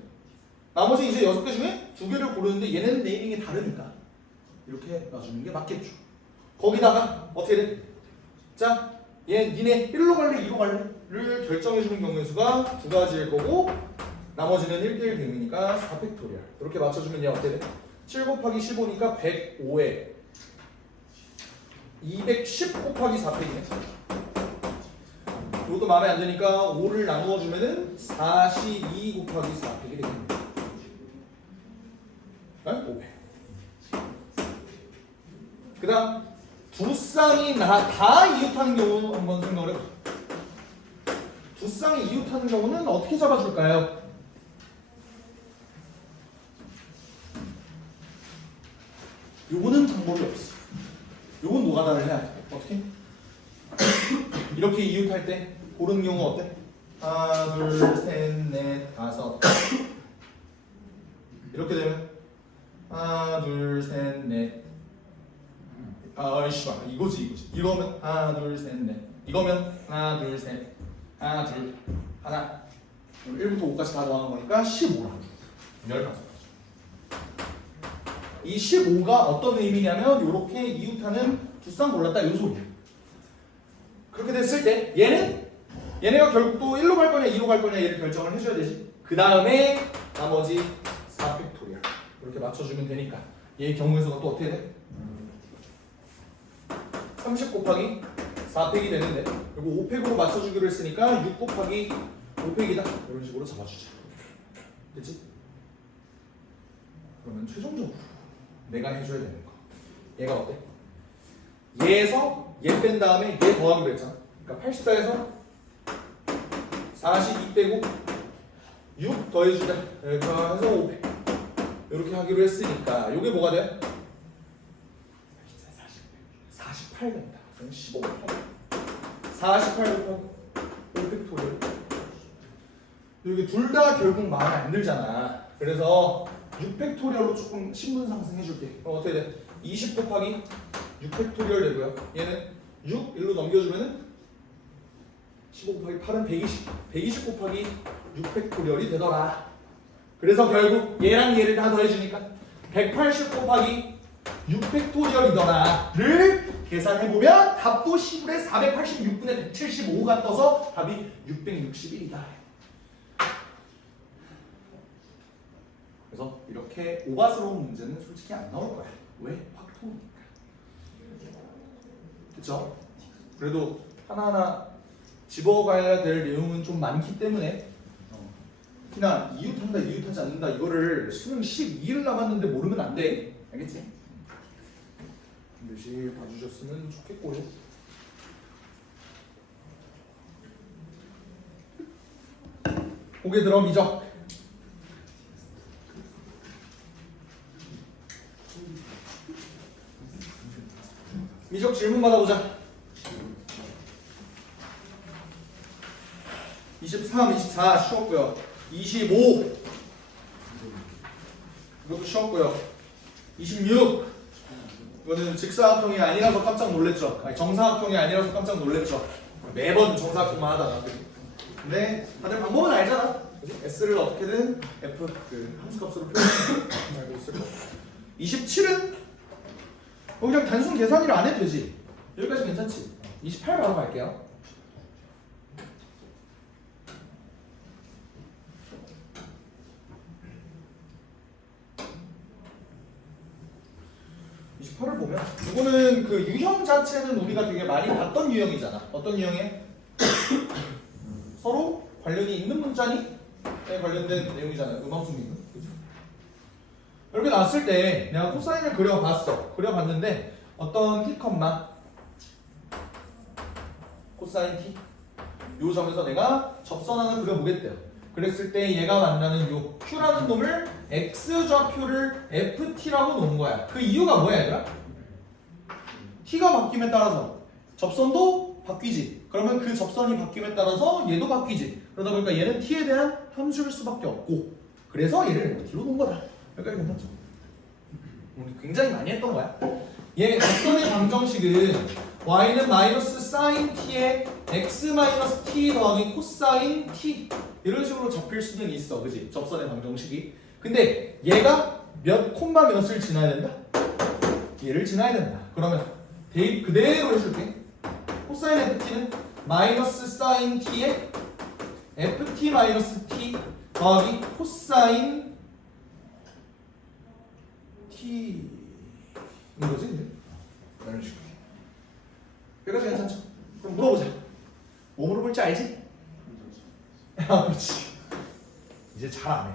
나머지 이제 6개 중에 2개를 고르는데 얘네는 네이밍이 다르니까 이렇게 놔주는 게 맞겠죠. 거기다가 어떻게 돼? 자, 니네 1로 갈래 2로 갈래를 결정해주는 경우의 수가 2가지일 거고 나머지는 1대1 대응이니까 4팩토리얼. 이렇게 맞춰주면 얘 어때 돼? 7 곱하기 15니까 105에 210 곱하기 4팩이네. 이것도 마음에 안 드니까 5를 나누어주면은 42 곱하기 4팩이 되겠네. 네? 500. 그 다음 두 쌍이 다 이웃하는 경우는 한번 생각을 해보자. 두 쌍이 이웃하는 경우는 어떻게 잡아줄까요? 요거는 방법이 없어. 요건 노가다를 해야 돼. 어떻게? 이렇게 이웃할 때 고르는 경우가 어때? 하나, 둘, 셋, 넷, 다섯. 이렇게 되면 하나, 둘, 셋, 넷. 씨발 이거지. 이거면 하나, 둘, 셋, 넷. 이거면 하나, 둘, 셋. 하나, 둘, 하나. 1부터 5까지 다 더하는 거니까 15라. 15가지. 이 15가 어떤 의미냐면 이렇게 이웃하는 두 쌍 골랐다 이 소리야. 그렇게 됐을 때 얘네가 결국 또 1로 갈 거냐 2로 갈 거냐 얘를 결정을 해줘야 되지. 그 다음에 나머지 4팩토리얼 이렇게 맞춰주면 되니까 얘의 경우에서가 또 어떻게 돼? 30 곱하기 4팩이 되는데 그리고 5팩으로 맞춰주기로 했으니까 6 곱하기 5팩이다 이런 식으로 잡아주자. 됐지? 그러면 최종적으로 내가 해줘야 되는 거 얘가 어때? 얘에서 얘 뺀 다음에 얘 더하기로 했잖아. 그러니까 84에서 42 빼고 6 더해주자. 해서 500 이렇게 하기로 했으니까 이게 뭐가 돼? 48 된다. 15 곱하기 48 곱하기 5팩토리얼. 여기 둘 다 결국 마음에 안 들잖아. 그래서 6팩토리얼로 조금 신분 상승해줄게. 그럼 어떻게 돼? 20 곱하기 6팩토리얼 되고요. 얘는 6 1로 넘겨주면은 15 곱하기 8은 120. 120 곱하기 6팩토리얼이 되더라. 그래서 결국 얘랑 얘를 다 더해주니까 180 곱하기 6팩토리얼이더라를 계산해보면 답도 10분의 486분의 175가 떠서 답이 661이다. 그래서 이렇게 오바스러운 문제는 솔직히 안 나올 거야. 왜? 확통이니까. 그쵸? 그래도 하나하나 집어가야 될 내용은 좀 많기 때문에 특히나 이웃한다 이웃하지 않는다 이거를 수능 12일 남았는데 모르면 안 돼. 알겠지? 열심히 봐주셨으면 좋겠고요. 고개 들어 미적. 미적 질문 받아보자. 23, 24 쉬웠고요. 25 이것도 쉬웠고요. 26 이거는 직사각형이 아니라서 깜짝 놀랬죠. 아니, 정사각형이 아니라서 깜짝 놀랬죠. 매번 정사각형만 하다가. 근데 다들 방법은 알잖아. 그치? S를 어떻게든 F 그 함수값으로 표현하는 알고 있을 거야. 27은 그냥 단순 계산을 안 해도 되지. 여기까지 괜찮지? 28 바로 갈게요. 를 보면 이거는 그 유형 자체는 우리가 되게 많이 봤던 유형이잖아. 어떤 유형에 서로 관련이 있는 문자니 관련된 내용이잖아요. 음함수미는. 이렇게 나왔을 때 내가 코사인을 그려봤어. 그려봤는데 어떤 t, 코사인 t 요 점에서 내가 접선 하나 그려보겠대요. 그랬을 때 얘가 만나는 요 q라는 놈을 x좌표를 ft라고 놓은 거야. 그 이유가 뭐야 얘들아? t가 바뀜에 따라서 접선도 바뀌지. 그러면 그 접선이 바뀜에 따라서 얘도 바뀌지. 그러다 보니까 얘는 t에 대한 함수일 수밖에 없고 그래서 얘를 ft로 놓은 거다. 여기까지 괜찮죠? 우리 굉장히 많이 했던 거야. 얘 접선의 방정식은 y는 마이너스 사인 t에 x 마이너스 t 더하기 코사인 t 이런 식으로 잡힐 수는 있어. 그지? 접선의 방정식이. 근데 얘가 몇 콤마 몇을 지나야 된다? 얘를 지나야 된다. 그러면 대입 그대로 해줄게. 코사인 ft는 마이너스 사인 t에 ft 마이너스 t 더하기 코사인 t 이거지 이제? 이런 식으로. 여기까지 괜찮죠? 그럼 물어보자. 뭐 물어볼지 알지? 아 그렇지. 이제 잘 안 해.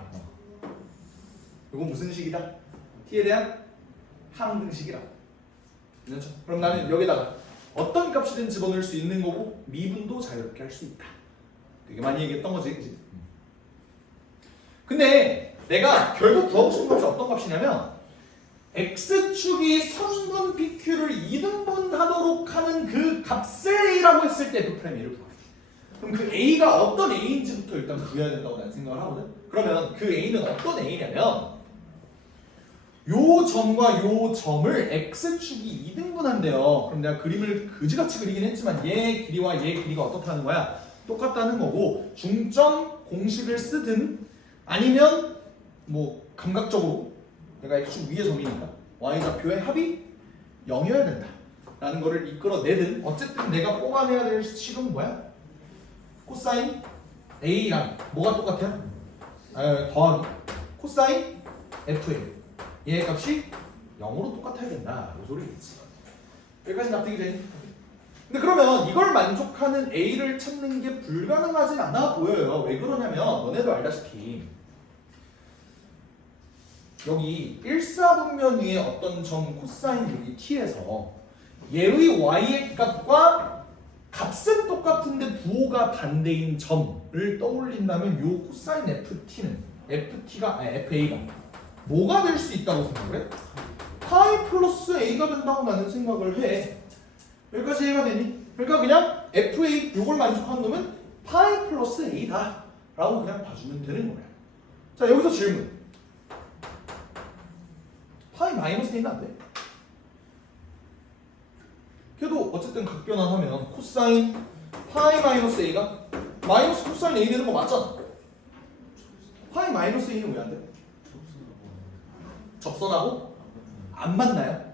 이건 무슨 식이다? t에 대한 항등식이라. 괜찮죠? 그럼 나는 여기다가 어떤 값이든 집어넣을 수 있는 거고 미분도 자유롭게 할 수 있다. 되게 많이 얘기했던 거지, 그치? 근데 내가 결국 구하고 싶은 값이 어떤 값이냐면 x축이 선분 pq를 2등분하도록 하는 그 값을 a라고 했을 때 F'이 이렇게 나와. 그럼 그 a가 어떤 a인지부터 일단 구해야 된다고 난 생각을 하거든. 그러면 그 a는 어떤 a냐면 요 점과 요 점을 x축이 2등분한대요. 그럼 내가 그림을 그지같이 그리긴 했지만 얘 길이와 얘 길이가 어떻다는 거야? 똑같다는 거고 중점 공식을 쓰든 아니면 뭐 감각적으로 내가 x축 위의 점이니까 y좌표의 합이 0이어야 된다 라는 거를 이끌어내든 어쨌든 내가 뽑아내야 될 식은 뭐야? 코사인 a랑 뭐가 똑같아요? 더하기 코사인 fa 얘의 값이 0으로 똑같아야 된다 이 소리겠지. 여기까지 납득이 되니? 근데 그러면 이걸 만족하는 a를 찾는 게 불가능하진 않아 보여요. 왜 그러냐면 너네도 알다시피 여기 1사분면 위에 어떤 점 코사인 여기 t에서 얘의 y의 값과 값은 똑같은데 부호가 반대인 점을 떠올린다면 요 코사인 fa가 뭐가 될 수 있다고 생각을 해? 파이 플러스 a가 된다고 나는 생각을 해. 여기까지 이해가 되니? 그러니까 그냥 fa 요걸 만족하는 놈은 파이 플러스 a다 라고 그냥 봐주면 되는 거야. 자 여기서 질문. 파이 마이너스 a는 안 돼? 그래도 어쨌든 각변환하면 코사인 파이 마이너스 a가 마이너스 코사인 a 되는 거 맞잖아. 파이 마이너스 a는 왜 안 돼? 접선하고 안 맞나요?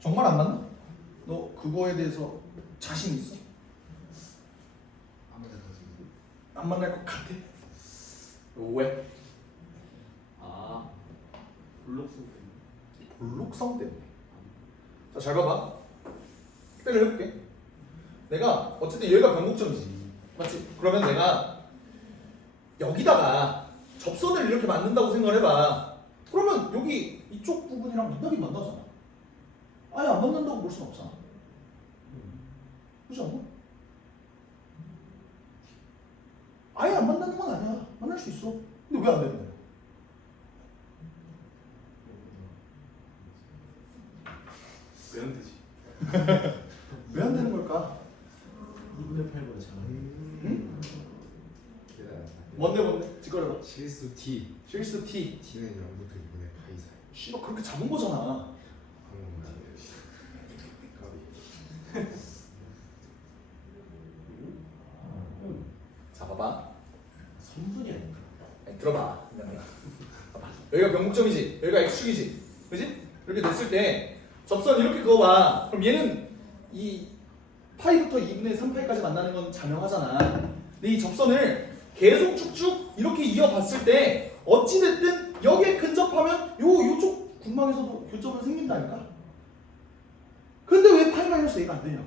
정말 안 맞나? 너 그거에 대해서 자신 있어? 안 만날 것 같아? 왜? 아 블록성 때문에. 볼록성 때문에. 자, 잘 봐봐. 특별히 해볼게. 내가 어쨌든 여기가 변곡점이지, 맞지? 그러면 내가 여기다가 접선을 이렇게 만든다고 생각을 해봐. 그러면 여기 이쪽 부분이랑 만나긴 만나잖아. 아예 안 만난다고 볼 수는 없잖아. 그렇지 않나? 아예 안 만나는 건 아니야. 만날 수 있어. 근데 왜 안 되는 거야? 왜 안 되지? 왜 안 되는 걸까? 2분의 8보다 작아요. 응? 뭔데? 찌꺼려봐. 실수 t. 실수 t. t는 0부터 2분의 파이 사이. 씨발 그렇게 잡은 거잖아. 자 봐봐. 선분이 아닌가? 아니, 들어봐. 봐봐. 여기가 변곡점이지. 여기가 x축이지. 그지? 이렇게 됐을 때 접선 이렇게 그어봐. 그럼 얘는 이 파이부터 2분의 3파이까지 만나는 건 자명하잖아. 근데 이 접선을 계속 쭉쭉 이렇게 이어봤을 때 어찌됐든 여기에 근접하면 요쪽 군망에서도 교점은 생긴다니까. 근데 왜 파이 마이너스 a가 안 되냐고.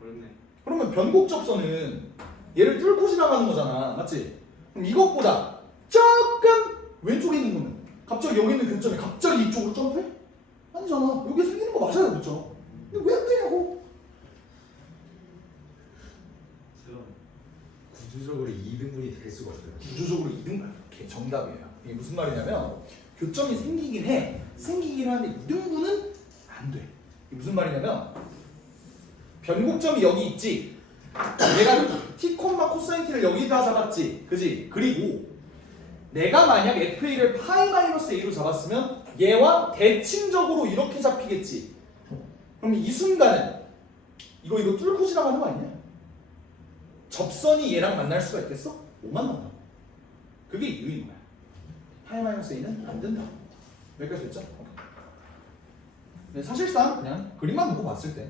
어렵네. 그러면 변곡 접선은 얘를 뚫고 지나가는 거잖아, 맞지? 그럼 이것보다 조금 왼쪽에 있는 거는 갑자기 여기 있는 교점이 갑자기 이쪽으로 점프해? 아니잖아. 여기 생기는 거 맞아요, 그렇죠? 근데 왜 안 되냐고. 구조적으로 2등분이 될 수가 없어요. 구조적으로 2등분. 오케이, 정답이에요. 이게 무슨 말이냐면 교점이 생기긴 해. 생기긴 하는데 2등분은 안 돼. 이게 무슨 말이냐면 변곡점이 여기 있지. 내가 t, 코사인 t를 여기다 잡았지, 그지? 그리고 내가 만약 fa를 파이 마이너스 a로 잡았으면 얘와 대칭적으로 이렇게 잡히겠지. 그럼 이 순간은 이거 뚫고 지나가는 거 아니냐? 접선이 얘랑 만날 수가 있겠어? 못 만난다. 그게 이유인 거야. 파이 마이너스 a는 안 된다. 여기까지 됐죠? 근데 사실상 그냥 그림만 보고 봤을 때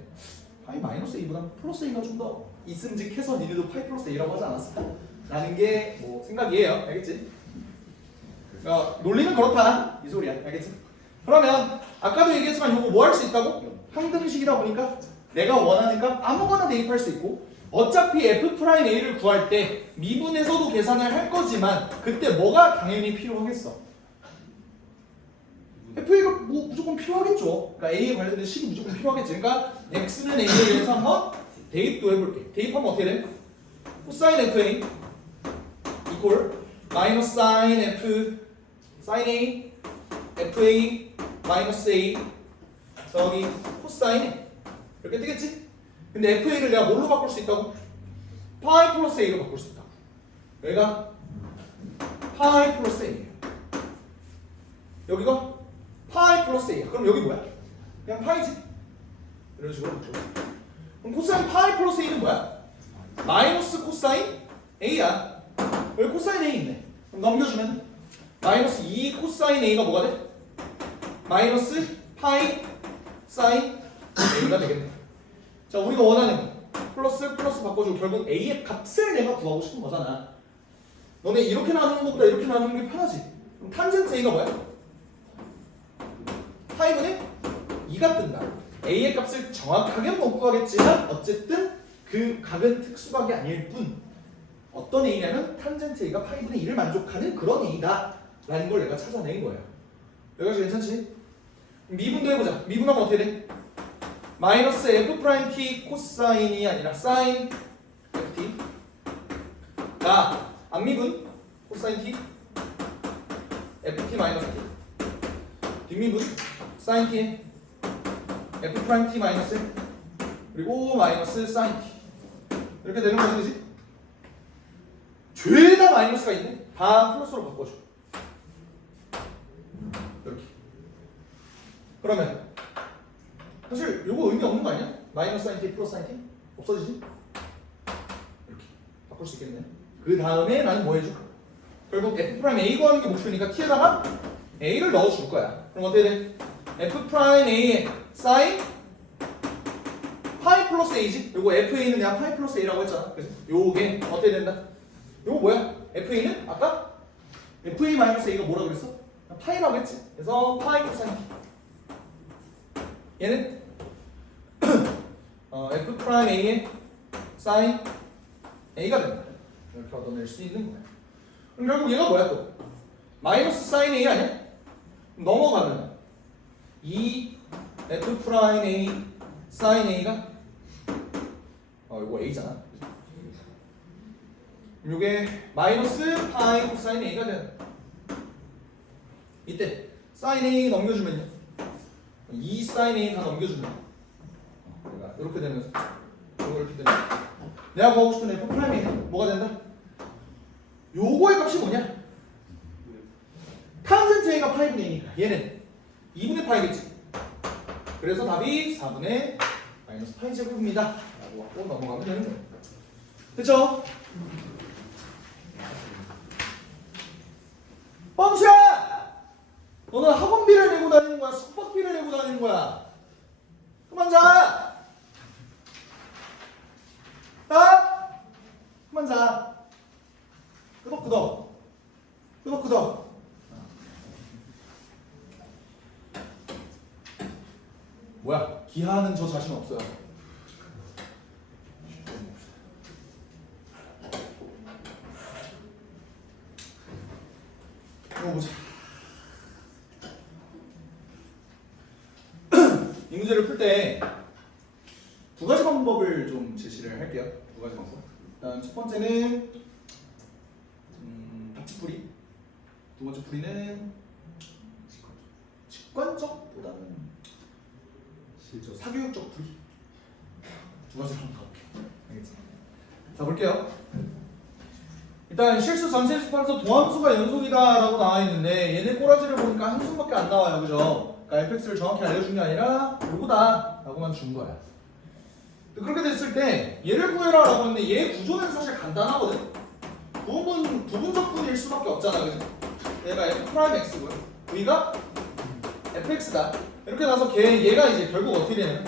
파이 마이너스 A보다 플러스 A가 좀 더 있음직해서 니네도 파이 플러스 A라고 하지 않았을까? 라는 게 뭐 생각이에요. 알겠지? 그러니까 논리는 그렇다 이 소리야. 알겠지? 그러면 아까도 얘기했지만 이거 뭐 할 수 있다고? 항등식이다 보니까 내가 원하는 값 아무거나 대입할 수 있고 어차피 F'A를 구할 때 미분에서도 계산을 할 거지만 그때 뭐가 당연히 필요하겠어? FA가 뭐 무조건 필요하겠죠. 그러니까 A에 관련된 식이 무조건 필요하겠지. 그러니까 X는 A에 대해서 한번 대입도 해볼게. 대입하면 어떻게 돼? 코사인 FA 이퀄 마이너스 사인 F 사인 A FA 마이너스 A 저기 코사인 A 이렇게 뜨겠지? 근데 FA를 내가 뭘로 바꿀 수 있다고? 파이 플러스 A로 바꿀 수 있다고. 여기가 파이 플러스 A 여기가 파이 플러스 A야. 그럼 여기 뭐야? 그냥 파이지? 이런 식으로 붙여. 그럼 코사인 파이 플러스 A는 뭐야? 마이너스 코사인 A야. 여기 코사인 A 있네. 그럼 넘겨주면 마이너스 2 코사인 A가 뭐가 돼? 마이너스 파이 사인 A가 되겠네. 자, 우리가 원하는 거 플러스 플러스 바꿔주고 결국 A의 값을 내가 구하고 싶은 거잖아. 너네 이렇게 나누는 것보다 이렇게 나누는 게 편하지. 그럼 탄젠트 A가 뭐야? 파이분의 2가 뜬다. A의 값을 정확하게 못 구하겠지만 어쨌든 그 각은 특수각이 아닐 뿐 어떤 A냐면 탄젠트 A가 파이분의 2를 만족하는 그런 A다 라는 걸 내가 찾아낸 거야. 여기까지 괜찮지? 미분도 해보자. 미분하면 어떻게 돼? 마이너스 F'T 코사인이 아니라 사인 Ft 자, 앞미분 코사인 T Ft 마이너스 T 뒷미분 사인 T F'T 마이너스 그리고 마이너스 사인 T 이렇게 되는 거지, 그지? 죄다 마이너스가 있네. 다 플러스로 바꿔줘. 이렇게. 그러면 사실 이거 의미 없는 거 아니야? 마이너스 사인 T 플러스 사인 T 없어지지? 이렇게 바꿀 수 있겠네. 그 다음에 나는 뭐 해줘? 결국 F'A 구하는 게 목표니까 T에다가 A를 넣어줄 거야. 그럼 어떻게 돼? F'A의 사인 파이 플러스 A지? 요거 FA는 내가 파이 플러스 A라고 했잖아. 그치? 요게 어떻게 된다? 요거 뭐야? FA는 아까 FA 마이너스 A가 뭐라 그랬어? 파이라고 했지? 그래서 파이 코사인 T 얘는 F'A의 사인 A가 된다. 이렇게 얻어낼 수 있는 거야. 그럼 결국 얘가 뭐야 또? 마이너스 사인 A 아니야? 넘어가면 2 F'A 사인 A가 이거 A잖아. 이게 마이너스 파이 코사인 A가 된다. 이때 사인 A 넘겨주면요 2 사인 A 다 넘겨주면 이렇게 되면서 이렇게 되면 내가 구하고 싶은 F'A는 뭐가 된다? 요거의 값이 뭐냐? 탄젠트 A가 파이분의 A니까 얘는 2분의 파이겠지. 그래서 답이 4분의 마이너스 파이 제곱입니다 라고 하고 넘어가면 되는 거예요. 됐죠? 뻥치야! 너는 학원비를 내고 다니는 거야? 숙박비를 내고 다니는 거야? 그만 자! 자! 그만 자! 끄덕끄덕 끄덕끄덕 뭐야? 기하는 저 자신 없어요. 이거 보자. 이 문제를 풀 때 두 가지 방법을 좀 제시를 할게요. 두 가지 방법. 일단 첫 번째는 답지풀이. 두 번째 풀이는 직관적보다는 실적 사교육적 풀이. 두 가지로 한번 가볼게요. 알겠지? 자, 볼게요. 일단 실수 전체 집합에서 도함수가 연속이다라고 나와 있는데 얘네 꼬라지를 보니까 한 숨밖에 안 나와요, 그죠? 그러니까 fx를 정확히 알려준 게 아니라 요거다라고만 준 거야. 그렇게 됐을 때 얘를 구해라라고 했는데 얘 구조는 사실 간단하거든. 부분적분일 수밖에 없잖아, 그죠? 얘가 f 프라임 x고요. v가 fx다. 이렇게 나서 얘가 이제 결국 어떻게 되냐면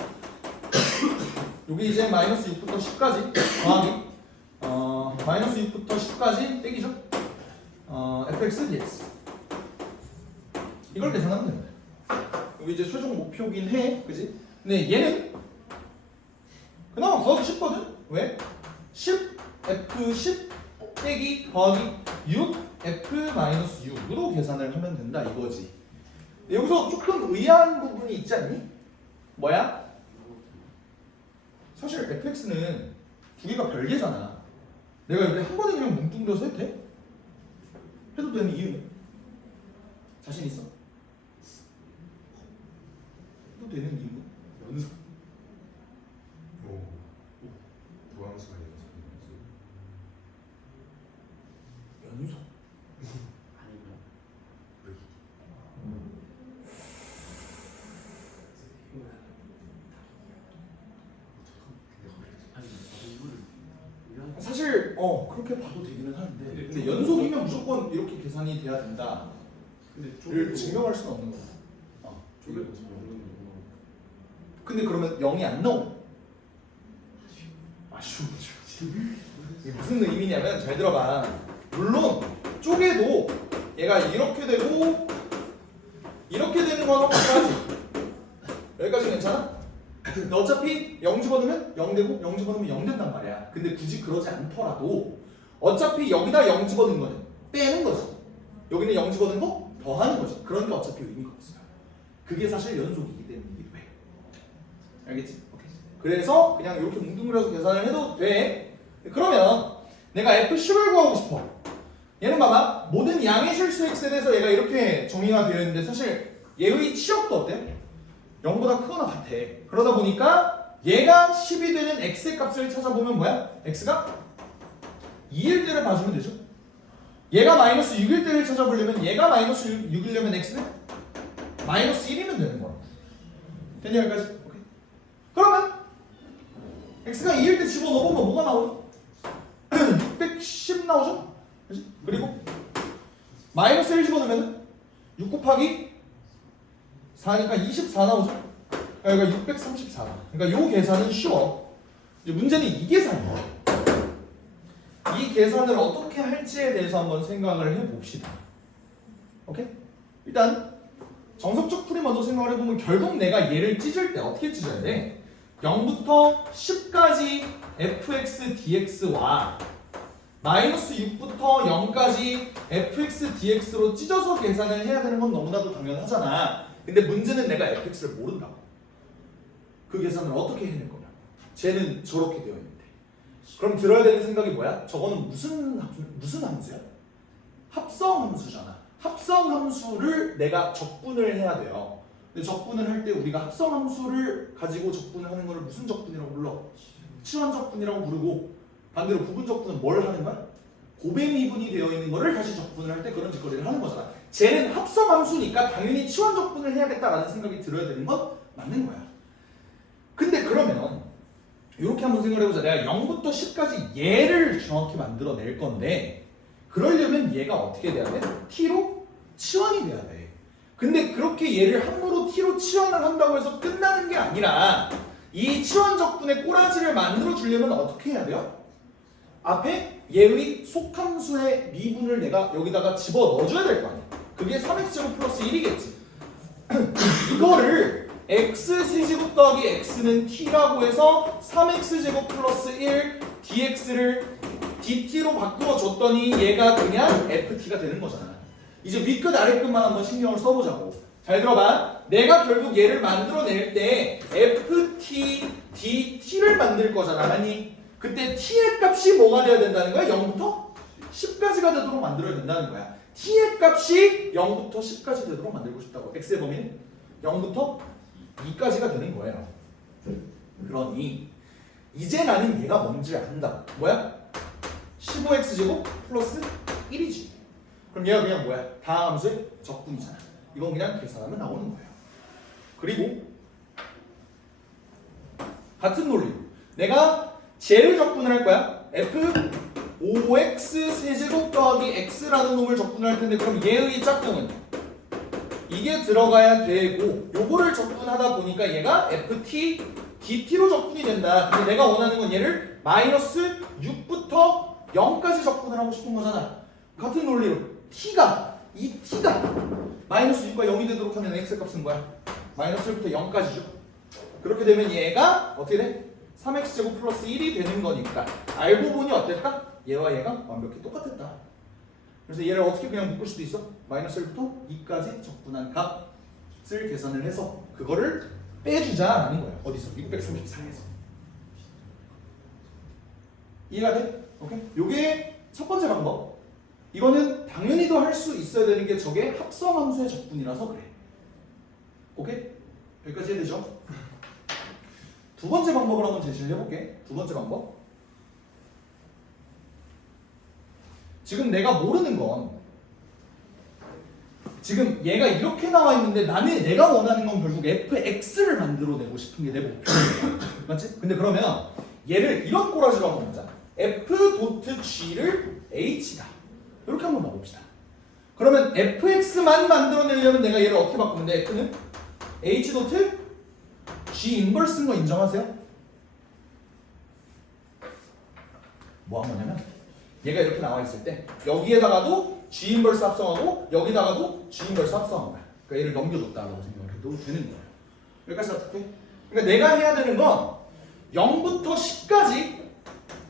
여기 이제 마이너스 6부터 10까지 더하기 마이너스 6부터 10까지 빼기죠. fx dx 이걸 계산하면 됩니다. 여기 이제 최종 목표긴 해, 그지? 근데 얘는 그나마 더하기 쉽거든. 왜? 10 f 10 빼기 더하기 6 f 마이너스 6으로 계산을 하면 된다 이거지. 여기서 조금 의아한 부분이 있지 않니? 뭐야? 사실 fx는 두 개가 별개잖아. 내가 이렇게 한 번에 그냥 뭉뚱그려서 해도 돼? 해도 되는 이유는? 자신 있어? 해도 되는 이유는? 연속. 오. 도함수가 연속. 아닌가? 아니 이거를 사실 그렇게 봐도 되기는 하는데 근데 연속이면 무조건 이렇게 계산이 돼야 된다를 근데 증명할 수는 없는 거야. 쪼개고 근데 그러면 0이 안 나오면 아쉬우죠. 이게 무슨 의미냐면 잘 들어봐. 물론 쪼개도 얘가 이렇게 되고 이렇게 되는 건 똑같지. 여기까지 괜찮아? 근데 어차피 0 집어넣으면 0 되고 0 집어넣으면 0 된단 말이야. 근데 굳이 그러지 않더라도 어차피 여기다 0 집어넣은 거는 빼는 거지. 여기는 0 집어넣은 거 더하는 거지. 그러니까 어차피 의미가 없어요. 그게 사실 연속이기 때문이기도 해. 알겠지? 오케이. 그래서 그냥 이렇게 뭉뚱그려서 계산을 해도 돼. 그러면 내가 F10을 구하고 싶어. 얘는 봐봐. 모든 양의 실수 x에 대해서 얘가 이렇게 정의가 되어 있는데 사실 얘의 치역도 어때? 0보다 크거나 같아. 그러다 보니까 얘가 10이 되는 x의 값을 찾아보면 뭐야? x가 2일 때를 봐주면 되죠. 얘가 마이너스 6일 때를 찾아보려면 얘가 마이너스 6이려면 x는 마이너스 1이면 되는 거야. 됐냐 여기까지? 오케이. 그러면 x가 2일 때 집어넣어보면 뭐가 나오니? 610 나오죠? 그치? 그리고 마이너스 1 집어넣으면 6 곱하기 4니까 24 나오죠? 그러니까 634. 그러니까 요 계산은 쉬워. 이제 문제는 이 계산이야. 이 계산을 어떻게 할지에 대해서 한번 생각을 해봅시다. 오케이? 일단 정석적 풀이 먼저 생각을 해보면 결국 내가 얘를 찢을 때 어떻게 찢어야 돼? 0부터 10까지 fx dx와 마이너스 6부터 0까지 fx dx로 찢어서 계산을 해야 되는 건 너무나도 당연하잖아. 근데 문제는 내가 fx를 모른다고. 그 계산을 어떻게 해낼 거냐? 쟤는 저렇게 되어 있는데. 그럼 들어야 되는 생각이 뭐야? 저거는 무슨 함수야? 합성 함수잖아. 합성 함수를 내가 적분을 해야 돼요. 근데 적분을 할 때 우리가 합성 함수를 가지고 적분을 하는 거를 무슨 적분이라고 불러? 치환 적분이라고 부르고 반대로 부분 적분은 뭘 하는 거야? 고배미분이 되어 있는 거를 다시 적분을 할 때 그런 짓거리를 하는 거잖아. 쟤는 합성 함수니까 당연히 치환 적분을 해야겠다라는 생각이 들어야 되는 건 맞는 거야. 근데 그러면 이렇게 한번 생각을 해보자. 내가 0부터 10까지 얘를 정확히 만들어낼 건데 그러려면 얘가 어떻게 돼야 돼? t로 치환이 돼야 돼. 근데 그렇게 얘를 함부로 t로 치환을 한다고 해서 끝나는 게 아니라 이 치환 적분의 꼬라지를 만들어 주려면 어떻게 해야 돼요? 앞에 얘의 속함수의 미분을 내가 여기다가 집어 넣어줘야 될 거 아니야. 그게 3x제곱 플러스 1이겠지. 이거를 x 세제곱 더하기 x는 t라고 해서 3x제곱 플러스 1 dx를 dt로 바꾸어 줬더니 얘가 그냥 ft가 되는 거잖아. 이제 위끝 아래끝만 한번 신경을 써보자고. 잘 들어봐. 내가 결국 얘를 만들어낼 때 ft dt를 만들 거잖아. 아니 그때 t의 값이 뭐가 돼야 된다는 거야? 0부터 10까지가 되도록 만들어야 된다는 거야. t의 값이 0부터 10까지 되도록 만들고 싶다고. x의 범위는 0부터 2까지가 되는 거예요. 그러니 이제 나는 얘가 뭔지 안다. 뭐야? 15x제곱 플러스 1이지. 그럼 얘가 그냥 뭐야? 다음 함수의 적분이잖아. 이건 그냥 계산하면 나오는 거예요. 그리고 같은 논리로 내가 쟤를 적분을 할 거야. f 5x 세제곱 더하기 x라는 놈을 적분을 할 텐데 그럼 얘의 짝꿍은 이 이게 들어가야 되고 요거를 적분하다 보니까 얘가 ft dt로 적분이 된다. 근데 내가 원하는 건 얘를 마이너스 6부터 0까지 적분을 하고 싶은 거잖아. 같은 논리로 이 t가 마이너스 6과 0이 되도록 하는 x의 값은 뭐야? 마이너스 1부터 0까지죠. 그렇게 되면 얘가 어떻게 돼? 3x제곱 플러스 1이 되는 거니까 알고 보니 어땠다? 얘와 얘가 완벽히 똑같았다. 그래서 얘를 어떻게 그냥 묶을 수도 있어? 마이너스 1부터 2까지 적분한 값을 계산을 해서 그거를 빼주자라는 거야. 어디서? 634에서. 이해가 돼? 오케이? 요게 첫 번째 방법. 이거는 당연히도 할 수 있어야 되는 게 저게 합성함수의 적분이라서 그래. 오케이? 여기까지 이해되죠? 두 번째 방법을 한번 제시를 해볼게. 두 번째 방법. 지금 내가 모르는 건 지금 얘가 이렇게 나와 있는데 내가 원하는 건 결국 fx를 만들어내고 싶은 게 내 목표야. 맞지? 근데 그러면 얘를 이런 꼬라지로 한번 보자. f.g를 h다. 이렇게 한번 봐봅시다. 그러면 fx만 만들어내려면 내가 얘를 어떻게 바꾸면 돼? f는 h.g 인버스인 거 인정하세요? 뭐 한 거냐면 얘가 이렇게 나와 있을 때 여기에다가도 g 인버스 합성하고 여기다가도 g 인버스 합성한 거야. 그러니까 얘를 넘겨줬다라고 생각을 해도 되는 거예요. 여기까지 어떻게? 그러니까 내가 해야 되는 건 0부터 10까지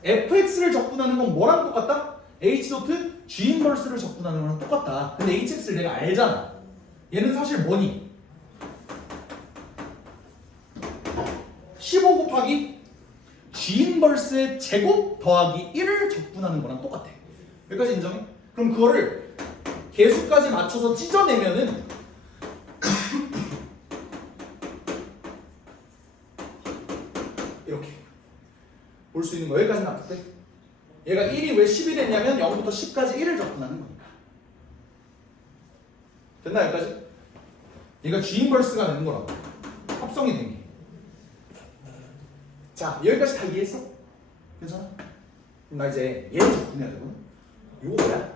fx를 적분하는 건 뭐랑 똑같다? h.g 인버스를 적분하는 거랑 똑같다. 근데 hx를 내가 알잖아. 얘는 사실 뭐니? 15 곱하기 g 인버스의 제곱 더하기 1을 적분하는 거랑 똑같아. 여기까지 인정해? 그럼 그거를 개수까지 맞춰서 찢어내면은 이렇게 볼 수 있는 거. 여기까지 납득돼? 얘가 1이 왜 10이 됐냐면 0부터 10까지 1을 적분하는 거니까. 됐나 여기까지? 얘가 g 인버스가 되는 거라고. 합성이 된 게. 자, 여기까지 다 이해했어? 괜찮아? 그럼 나 이제 얘를 적분해야 되거든? 요거 뭐야?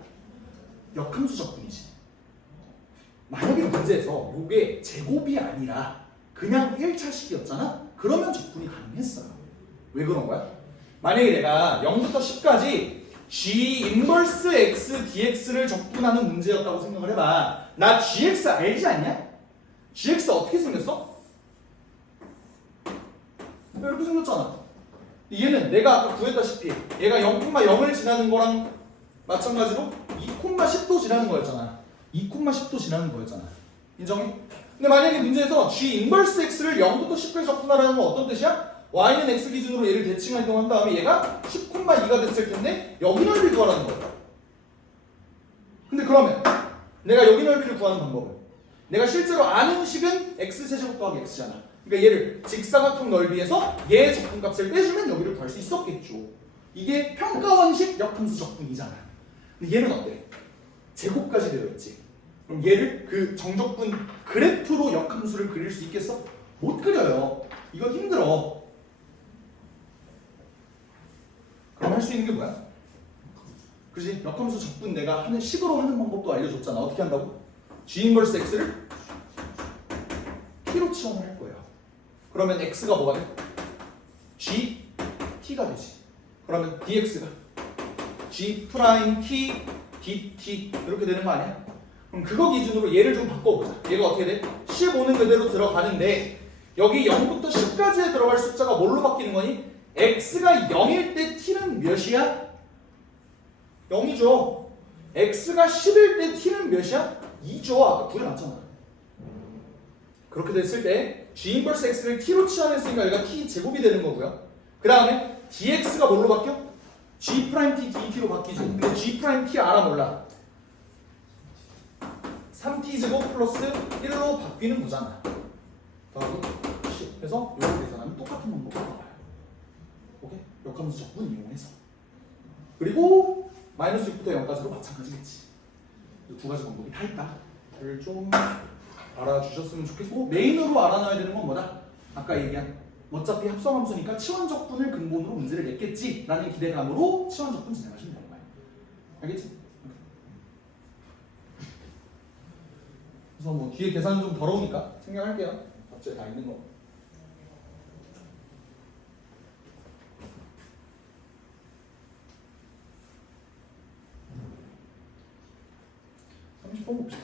역함수 적분이지. 만약에 문제에서 요게 제곱이 아니라 그냥 1차식이었잖아? 그러면 적분이 가능했어요. 왜 그런 거야? 만약에 내가 0부터 10까지 g 인버스 x dx를 적분하는 문제였다고 생각을 해봐. 나 gx 알지 않냐? gx 어떻게 생겼어? 이렇게 생겼잖아. 얘는 내가 아까 구했다시피 얘가 0,0을 지나는 거랑 마찬가지로 2,10도 지나는 거였잖아. 2,10도 지나는 거였잖아. 인정해? 근데 만약에 문제에서 g 인버스 x를 0부터 10까지 적분하라는 건 어떤 뜻이야? y는 x 기준으로 얘를 대칭 이동한 다음에 얘가 10,2가 됐을 텐데 여기 넓이 구하라는 거야. 근데 그러면 내가 여기 넓이를 구하는 방법은 내가 실제로 아는 식은 x제곱 더하기 x잖아. 그러니까 얘를 직사각형 넓이에서 얘의 적분값을 빼주면 여기를 구할 수 있었겠죠. 이게 평가원식 역함수 적분이잖아. 근데 얘는 어때? 제곱까지 되어 있지. 그럼 얘를 그 정적분 그래프로 역함수를 그릴 수 있겠어? 못 그려요. 이건 힘들어. 그럼 할 수 있는 게 뭐야? 그지? 역함수 적분 내가 하는 식으로 하는 방법도 알려줬잖아. 어떻게 한다고? g 인버스 x를 t로 치환을 할 거예요. 그러면 x가 뭐가 돼? g t가 되지. 그러면 dx가 g 프라임 t dt 이렇게 되는 거 아니야? 그럼 그거 기준으로 얘를 좀 바꿔보자. 얘가 어떻게 돼? 15는 그대로 들어가는데 여기 0부터 10까지에 들어갈 숫자가 뭘로 바뀌는 거니? x가 0일 때 t는 몇이야? 0이죠. x가 10일 때 t는 몇이야? 2죠. 아까 구해놨잖아. 그렇게 됐을 때 g 인버스 x를 t로 치환했으니까 여기가 t 제곱이 되는 거고요. 그 다음에 dx가 뭘로 바뀌어? g 프라임 t dt로 바뀌죠. 근데 g 프라임 t 알아 몰라? 3t 제곱 플러스 1로 바뀌는 거잖아. 더하기 10. 그래서 이걸 계산하면 똑같은 방법으로 나와요. 오케이? 역함수 적분 이용해서. 그리고 마이너스 6부터 0까지도 마찬가지겠지. 이 두 가지 방법이 다 있다를 좀 알아주셨으면 좋겠고, 메인으로 알아놔야 되는 건 뭐다? 아까 얘기한 어차피 합성함수니까 치환적분을 근본으로 문제를 냈겠지 라는 기대감으로 치환적분 진행하시면 되는 거예요. 알겠지? 그래서 뭐 뒤에 계산은 좀 더러우니까 생략할게요. 갑자기 다 있는 거. 번 봅시다.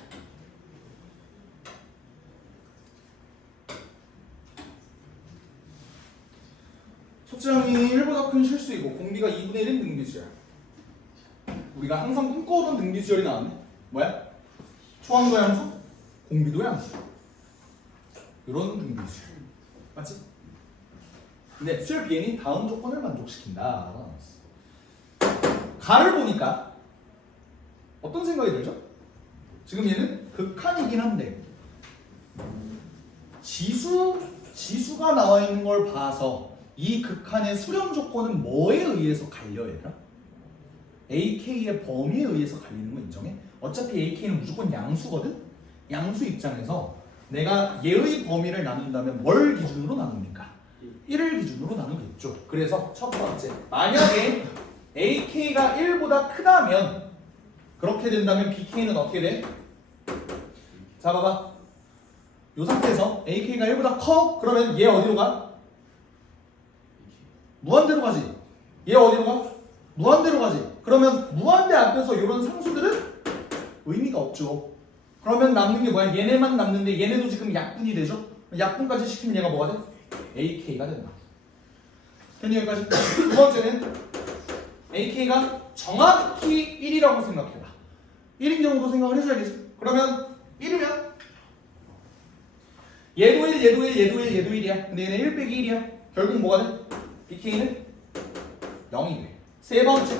첫째 항이 1보다 큰 실수이고 공비가 2분의 1인 등비수열. 우리가 항상 꿈꿔오던 등비수열이 나왔네. 뭐야? 초항도 양수, 공비도 양수. 이런 등비수열. 맞지? 근데 수열 Bn이 다음 조건을 만족시킨다 라고 나왔어. 가를 보니까 어떤 생각이 들죠? 지금 얘는 극한이긴 한데 지수가 나와 있는 걸 봐서 이 극한의 수렴 조건은 뭐에 의해서 갈려 얘들아? AK의 범위에 의해서 갈리는 거 인정해? 어차피 AK는 무조건 양수거든? 양수 입장에서 내가 얘의 범위를 나눈다면 뭘 기준으로 나눕니까? 1을 기준으로 나누겠죠. 그래서 첫 번째, 만약에 AK가 1보다 크다면 그렇게 된다면 BK는 어떻게 돼? 자 봐봐. 이 상태에서 AK가 1보다 커? 그러면 얘 어디로 가? 무한대로 가지. 얘 어디로 가? 무한대로 가지. 그러면 무한대 앞에서 이런 상수들은 의미가 없죠. 그러면 남는 게 뭐야? 얘네만 남는데 얘네도 지금 약분이 되죠? 약분까지 시키면 얘가 뭐가 돼? AK가 된다. 됐니 여기까지? 두 번째는 AK가 정확히 1이라고 생각해봐. 1인 경우도 생각을 해줘야겠지. 그러면 1이면 얘도 1, 얘도 1, 얘도 1, 얘도 1이야. 근데 얘는 1 빼기 1이야. 결국 뭐가 돼? BK는 0이 돼. 세 번째,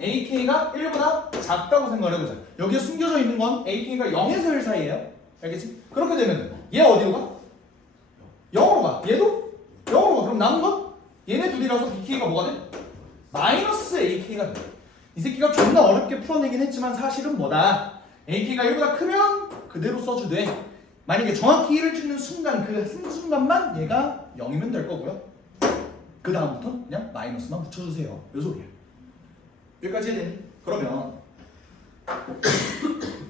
AK가 1보다 작다고 생각을 해보자. 여기에 숨겨져 있는 건 AK가 0에서 1 사이예요. 알겠지? 그렇게 되면 얘 어디로 가? 0으로 가. 얘도 0으로 가. 그럼 남은 건 얘네 둘이라서 BK가 뭐가 돼? 마이너스 AK가 돼. 이 새끼가 존나 어렵게 풀어내긴 했지만 사실은 뭐다? AK가 1보다 크면 그대로 써주되 만약에 정확히 1을 찍는 순간 그 순간만 얘가 0이면 될 거고요. 그 다음부터 그냥 마이너스만 붙여주세요. 요 소리야. 여기까지 해야 되니? 그러면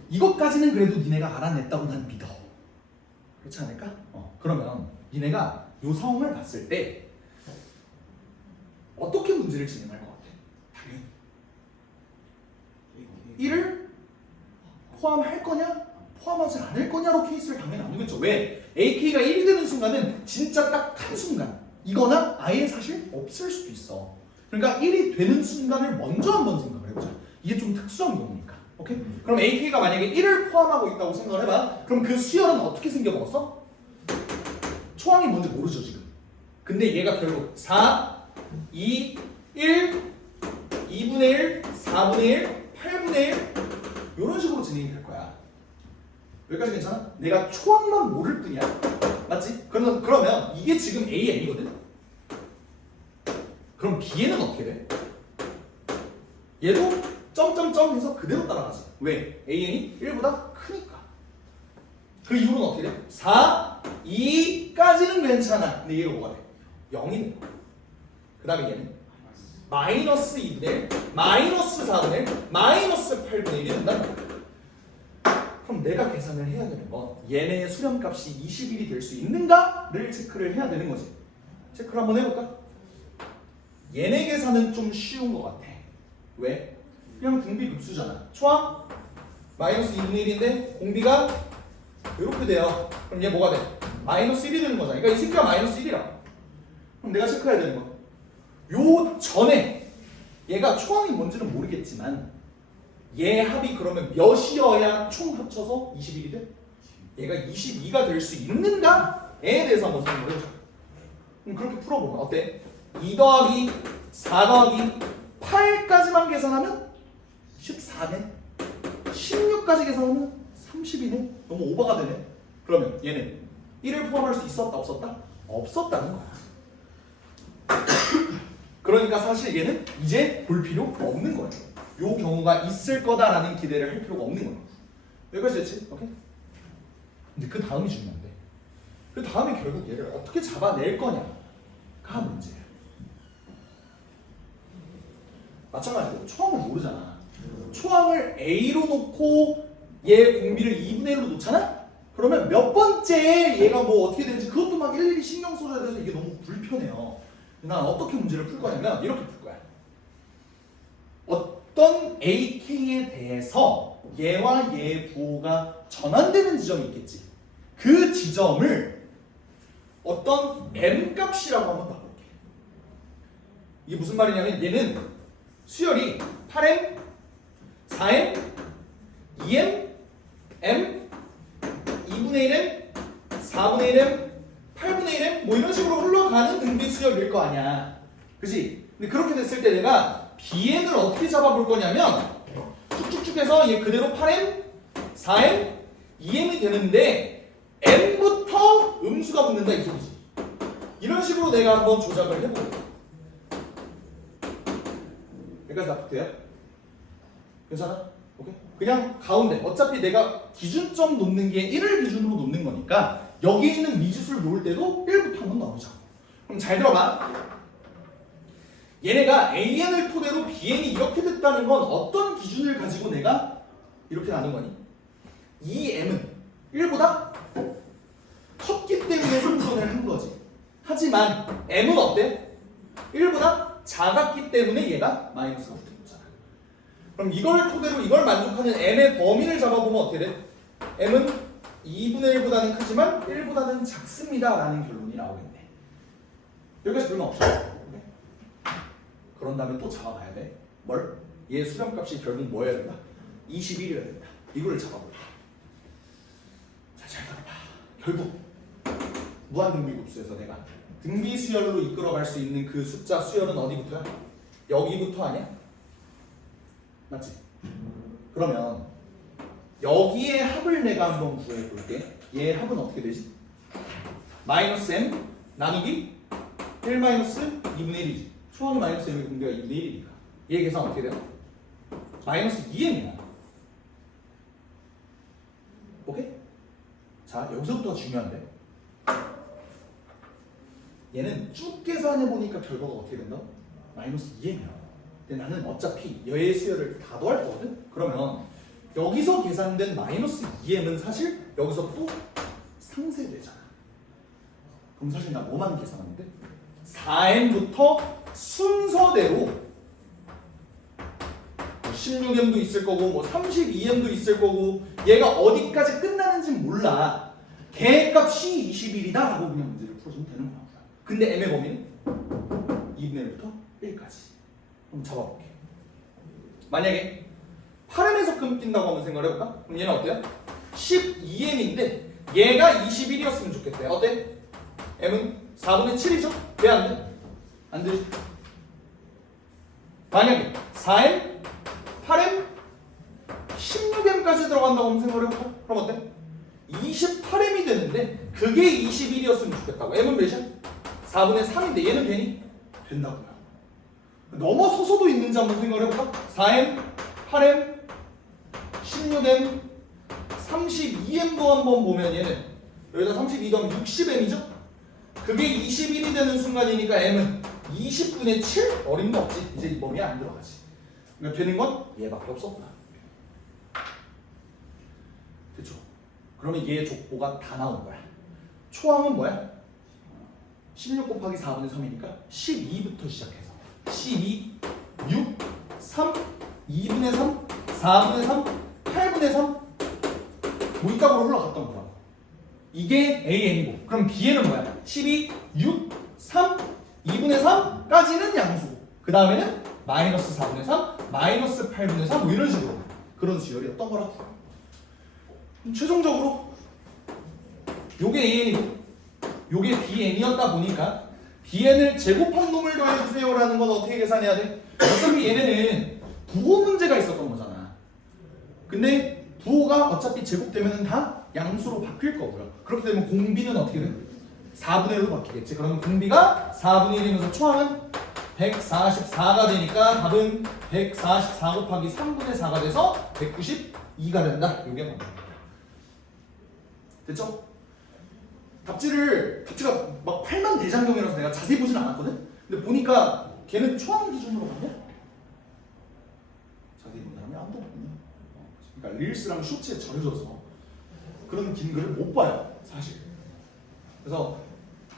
이것까지는 그래도 니네가 알아냈다고 난 믿어. 그렇지 않을까? 그러면 니네가 요 상황을 봤을 때 어떻게 문제를 진행할 것 같아? 당연히 1을 포함할 거냐? 포함하지 않을 거냐로 케이스를 당연히 나누겠죠. 왜? AK가 1이 되는 순간은 진짜 딱 한 순간 이거나 아예 사실 없을 수도 있어. 그러니까 1이 되는 순간을 먼저 한번 생각을 해보자. 이게 좀 특수한 경우니까. 오케이? 그럼 AK가 만약에 1을 포함하고 있다고 생각을 해봐. 그럼 그 수열은 어떻게 생겨먹었어? 초항이 뭔지 모르죠 지금. 근데 얘가 결국 4, 2, 1, 2분의 1, 4분의 1, 8분의 1 이런 식으로 진행이 될 거야. 여기까지 괜찮아? 내가 초항만 모를 뿐이야. 맞지? 그러면 이게 지금 AN이거든? 그럼 B에는 어떻게 돼? 얘도 점점점 해서 그대로 따라가지. 왜? AN이 1보다 크니까. 그 이후로는 어떻게 돼? 4, 2까지는 괜찮아. 근데 얘가 뭐가 돼? 0이 돼. 그 다음에 얘는 마이너스 2분의 1, 마이너스 4분의 1, 마이너스 8분의 1이 된다. 그럼 내가 계산을 해야 되는 건 얘네의 수렴값이 21이 될 수 있는가를 체크를 해야 되는 거지. 체크를 한번 해볼까? 얘네 계산은 좀 쉬운 것 같아. 왜? 그냥 등비급수잖아. 초항 마이너스 2분의 1인데 공비가 이렇게 돼요. 그럼 얘 뭐가 돼? 마이너스 1이 되는 거잖아. 그러니까 이 새끼가 마이너스 1이라. 그럼 내가 체크해야 되는 건 요 전에 얘가 초항이 뭔지는 모르겠지만 얘 합이 그러면 몇이어야 총 합쳐서 21이 돼? 얘가 22가 될 수 있는가에 대해서 한번 생각을 해보자. 그럼 그렇게 풀어보면 어때? 2 더하기 4 더하기 8까지만 계산하면 14네. 16까지 계산하면 30이네. 너무 오버가 되네. 그러면 얘는 1을 포함할 수 있었다 없었다? 없었다는 거야. 그러니까 사실 얘는 이제 볼 필요 없는 거예요. 요 경우가 있을 거다라는 기대를 할 필요가 없는 거예요. 여기까지 됐지? 오케이? 근데 그 다음이 중요한데 그 다음에 결국 얘를 어떻게 잡아낼 거냐가 문제예요. 마찬가지로 초항을 모르잖아. 초항을 A로 놓고 얘 공비를 2분의 1로 놓잖아? 그러면 몇 번째 얘가 뭐 어떻게 되는지 그것도 막 일일이 신경 써줘야 돼서 이게 너무 불편해요. 난 어떻게 문제를 풀 거냐면 이렇게 풀 거야. 어떤 AK에 대해서 얘와 얘의 부호가 전환되는 지점이 있겠지. 그 지점을 어떤 M 값이라고 한번 바꿀게. 이게 무슨 말이냐면 얘는 수열이 8M, 4M, 2M, M, 2분의 1M, 4분의 1M, 8분의 1M 뭐 이런 식으로 흘러가는 등비 수열일 거 아니야. 그치? 근데 그렇게 됐을 때 내가 BN을 어떻게 잡아볼 거냐면 쭉쭉쭉 해서 얘 그대로 8M, 4M, 2M이 되는데 M부터 음수가 붙는다 이 소리지. 이런 식으로 내가 한번 조작을 해볼게. 여기까지 납득돼요? 괜찮아? 오케이? 그냥 가운데 어차피 내가 기준점 놓는 게 1을 기준으로 놓는 거니까 여기 있는 미지수를 놓을 때도 1부터 한번 넣어보자. 그럼 잘 들어봐. 얘네가 AN을 토대로 BN이 이렇게 됐다는 건 어떤 기준을 가지고 내가 이렇게 나눈 거니? 이 M은 1보다 컸기 때문에 생성을 한 거지. 하지만 M은 어때? 1보다 작았기 때문에 얘가 마이너스가 붙은 거잖아. 그럼 이걸 토대로 이걸 만족하는 M의 범위를 잡아보면 어떻게 돼? M은 2분의 1보다는 크지만 1보다는 작습니다 라는 결론이 나오겠네. 여기까지 불만 없어. 그런 다음에 또 잡아봐야 돼. 뭘? 얘 수렴값이 결국 뭐여야 된다? 21이어야 된다. 이거를 잡아볼게. 자, 잘 들어봐. 결국 무한등비급수에서 내가 등비 수열로 이끌어갈 수 있는 그 숫자 수열은 어디부터야? 여기부터 아니야? 맞지? 그러면 여기에 합을 내가 한번 구해볼게. 얘 합은 어떻게 되지? 마이너스 m 나누기 1 마이너스 2분의 1이지. 초항이 마이너스 m의 공비가 2분의 1이니까 얘 계산 어떻게 돼요? 마이너스 2m이야. 오케이? 자, 여기서부터 중요한데 얘는 쭉 계산해보니까 결과가 어떻게 된다? 마이너스 2m이야. 근데 나는 어차피 얘의 수열을 다 더할 거거든? 그러면 여기서 계산된 마이너스 2m은 사실 여기서 또 상쇄되잖아. 그럼 사실 나 뭐만 계산하면 돼? 4m부터 순서대로 16m도 있을 거고 뭐 32m도 있을 거고 얘가 어디까지 끝나는지 몰라. 걔값이 21이다 라고 그냥 문제를 풀어주면 되는 거야. 근데 m의 범위는 2분의 1부터 1까지. 한번 잡아볼게. 만약에 8m에서 끊긴다고 한번 생각을 해볼까? 그럼 얘는 어때요? 12m인데 얘가 21이었으면 좋겠대. 어때? m은 4분의 7이죠? 왜 안 돼? 안 되지? 만약에 4m, 8m, 16m까지 들어간다고 한번 생각을 해볼까? 그럼 어때? 28m이 되는데 그게 21이었으면 좋겠다고. m은 몇이야? 4분의 3인데 얘는 되니? 된다고요. 넘어서서도 있는지 한번 생각을 해볼까? 4m, 8m, 16m, 32m도 한번 보면 얘는 여기다 32 더하면 60m이죠? 그게 21이 되는 순간이니까 m은 20분의 7? 어림도 없지. 이제 이 범위에 안 들어가지. 그러니까 되는 건 얘밖에 없었다. 됐죠? 그러면 얘의 족보가 다 나온 거야. 초항은 뭐야? 16 곱하기 4분의 3이니까 12부터 시작해서 12, 6, 3, 2분의 3, 4분의 3, 8분의 3 모의값으로 흘러갔던 거야. 이게 AN이고 그럼 BN은 뭐야? 12, 6, 3, 2분의 3까지는 양수고 그 다음에는 마이너스 4분의 3, 마이너스 8분의 3 뭐 이런 식으로 그런 수열이었던 거라고. 그럼 최종적으로 요게 AN이고 요게 BN이었다 보니까 BN을 제곱한 놈을 더해주세요 라는 건 어떻게 계산해야 돼? 어차피 얘네는 부호 문제가 있었던 거잖아. 근데 부호가 어차피 제곱되면 다 양수로 바뀔 거고요. 그렇게 되면 공비는 어떻게 돼? 4분의 1로 바뀌겠지. 그러면 공비가 4분의 1이면서 초항은 144가 되니까 답은 144 곱하기 3분의 4가 돼서 192가 된다. 이게 맞습니다. 됐죠? 답지가 막 8만 대장경이라서 내가 자세히 보진 않았거든? 근데 보니까 걔는 초항 기준으로 갔냐? 자세히 본 사람이 아무도 없군요. 그러니까 릴스랑 쇼츠에 절여져서 그런 긴 글을 못 봐요, 사실. 그래서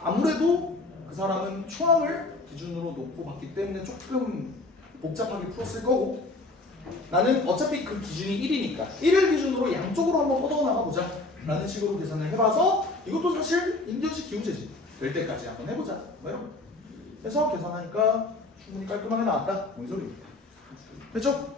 아무래도 그 사람은 추앙을 기준으로 놓고 봤기 때문에 조금 복잡하게 풀었을 거고, 나는 어차피 그 기준이 1이니까 1을 기준으로 양쪽으로 한번 뻗어나가 보자 라는 식으로 계산을 해봐서, 이것도 사실 인디언식 기호제지, 될 때까지 한번 해보자 뭐 이런 거 해서 계산하니까 충분히 깔끔하게 나왔다, 뭔 소리입니다. 됐죠?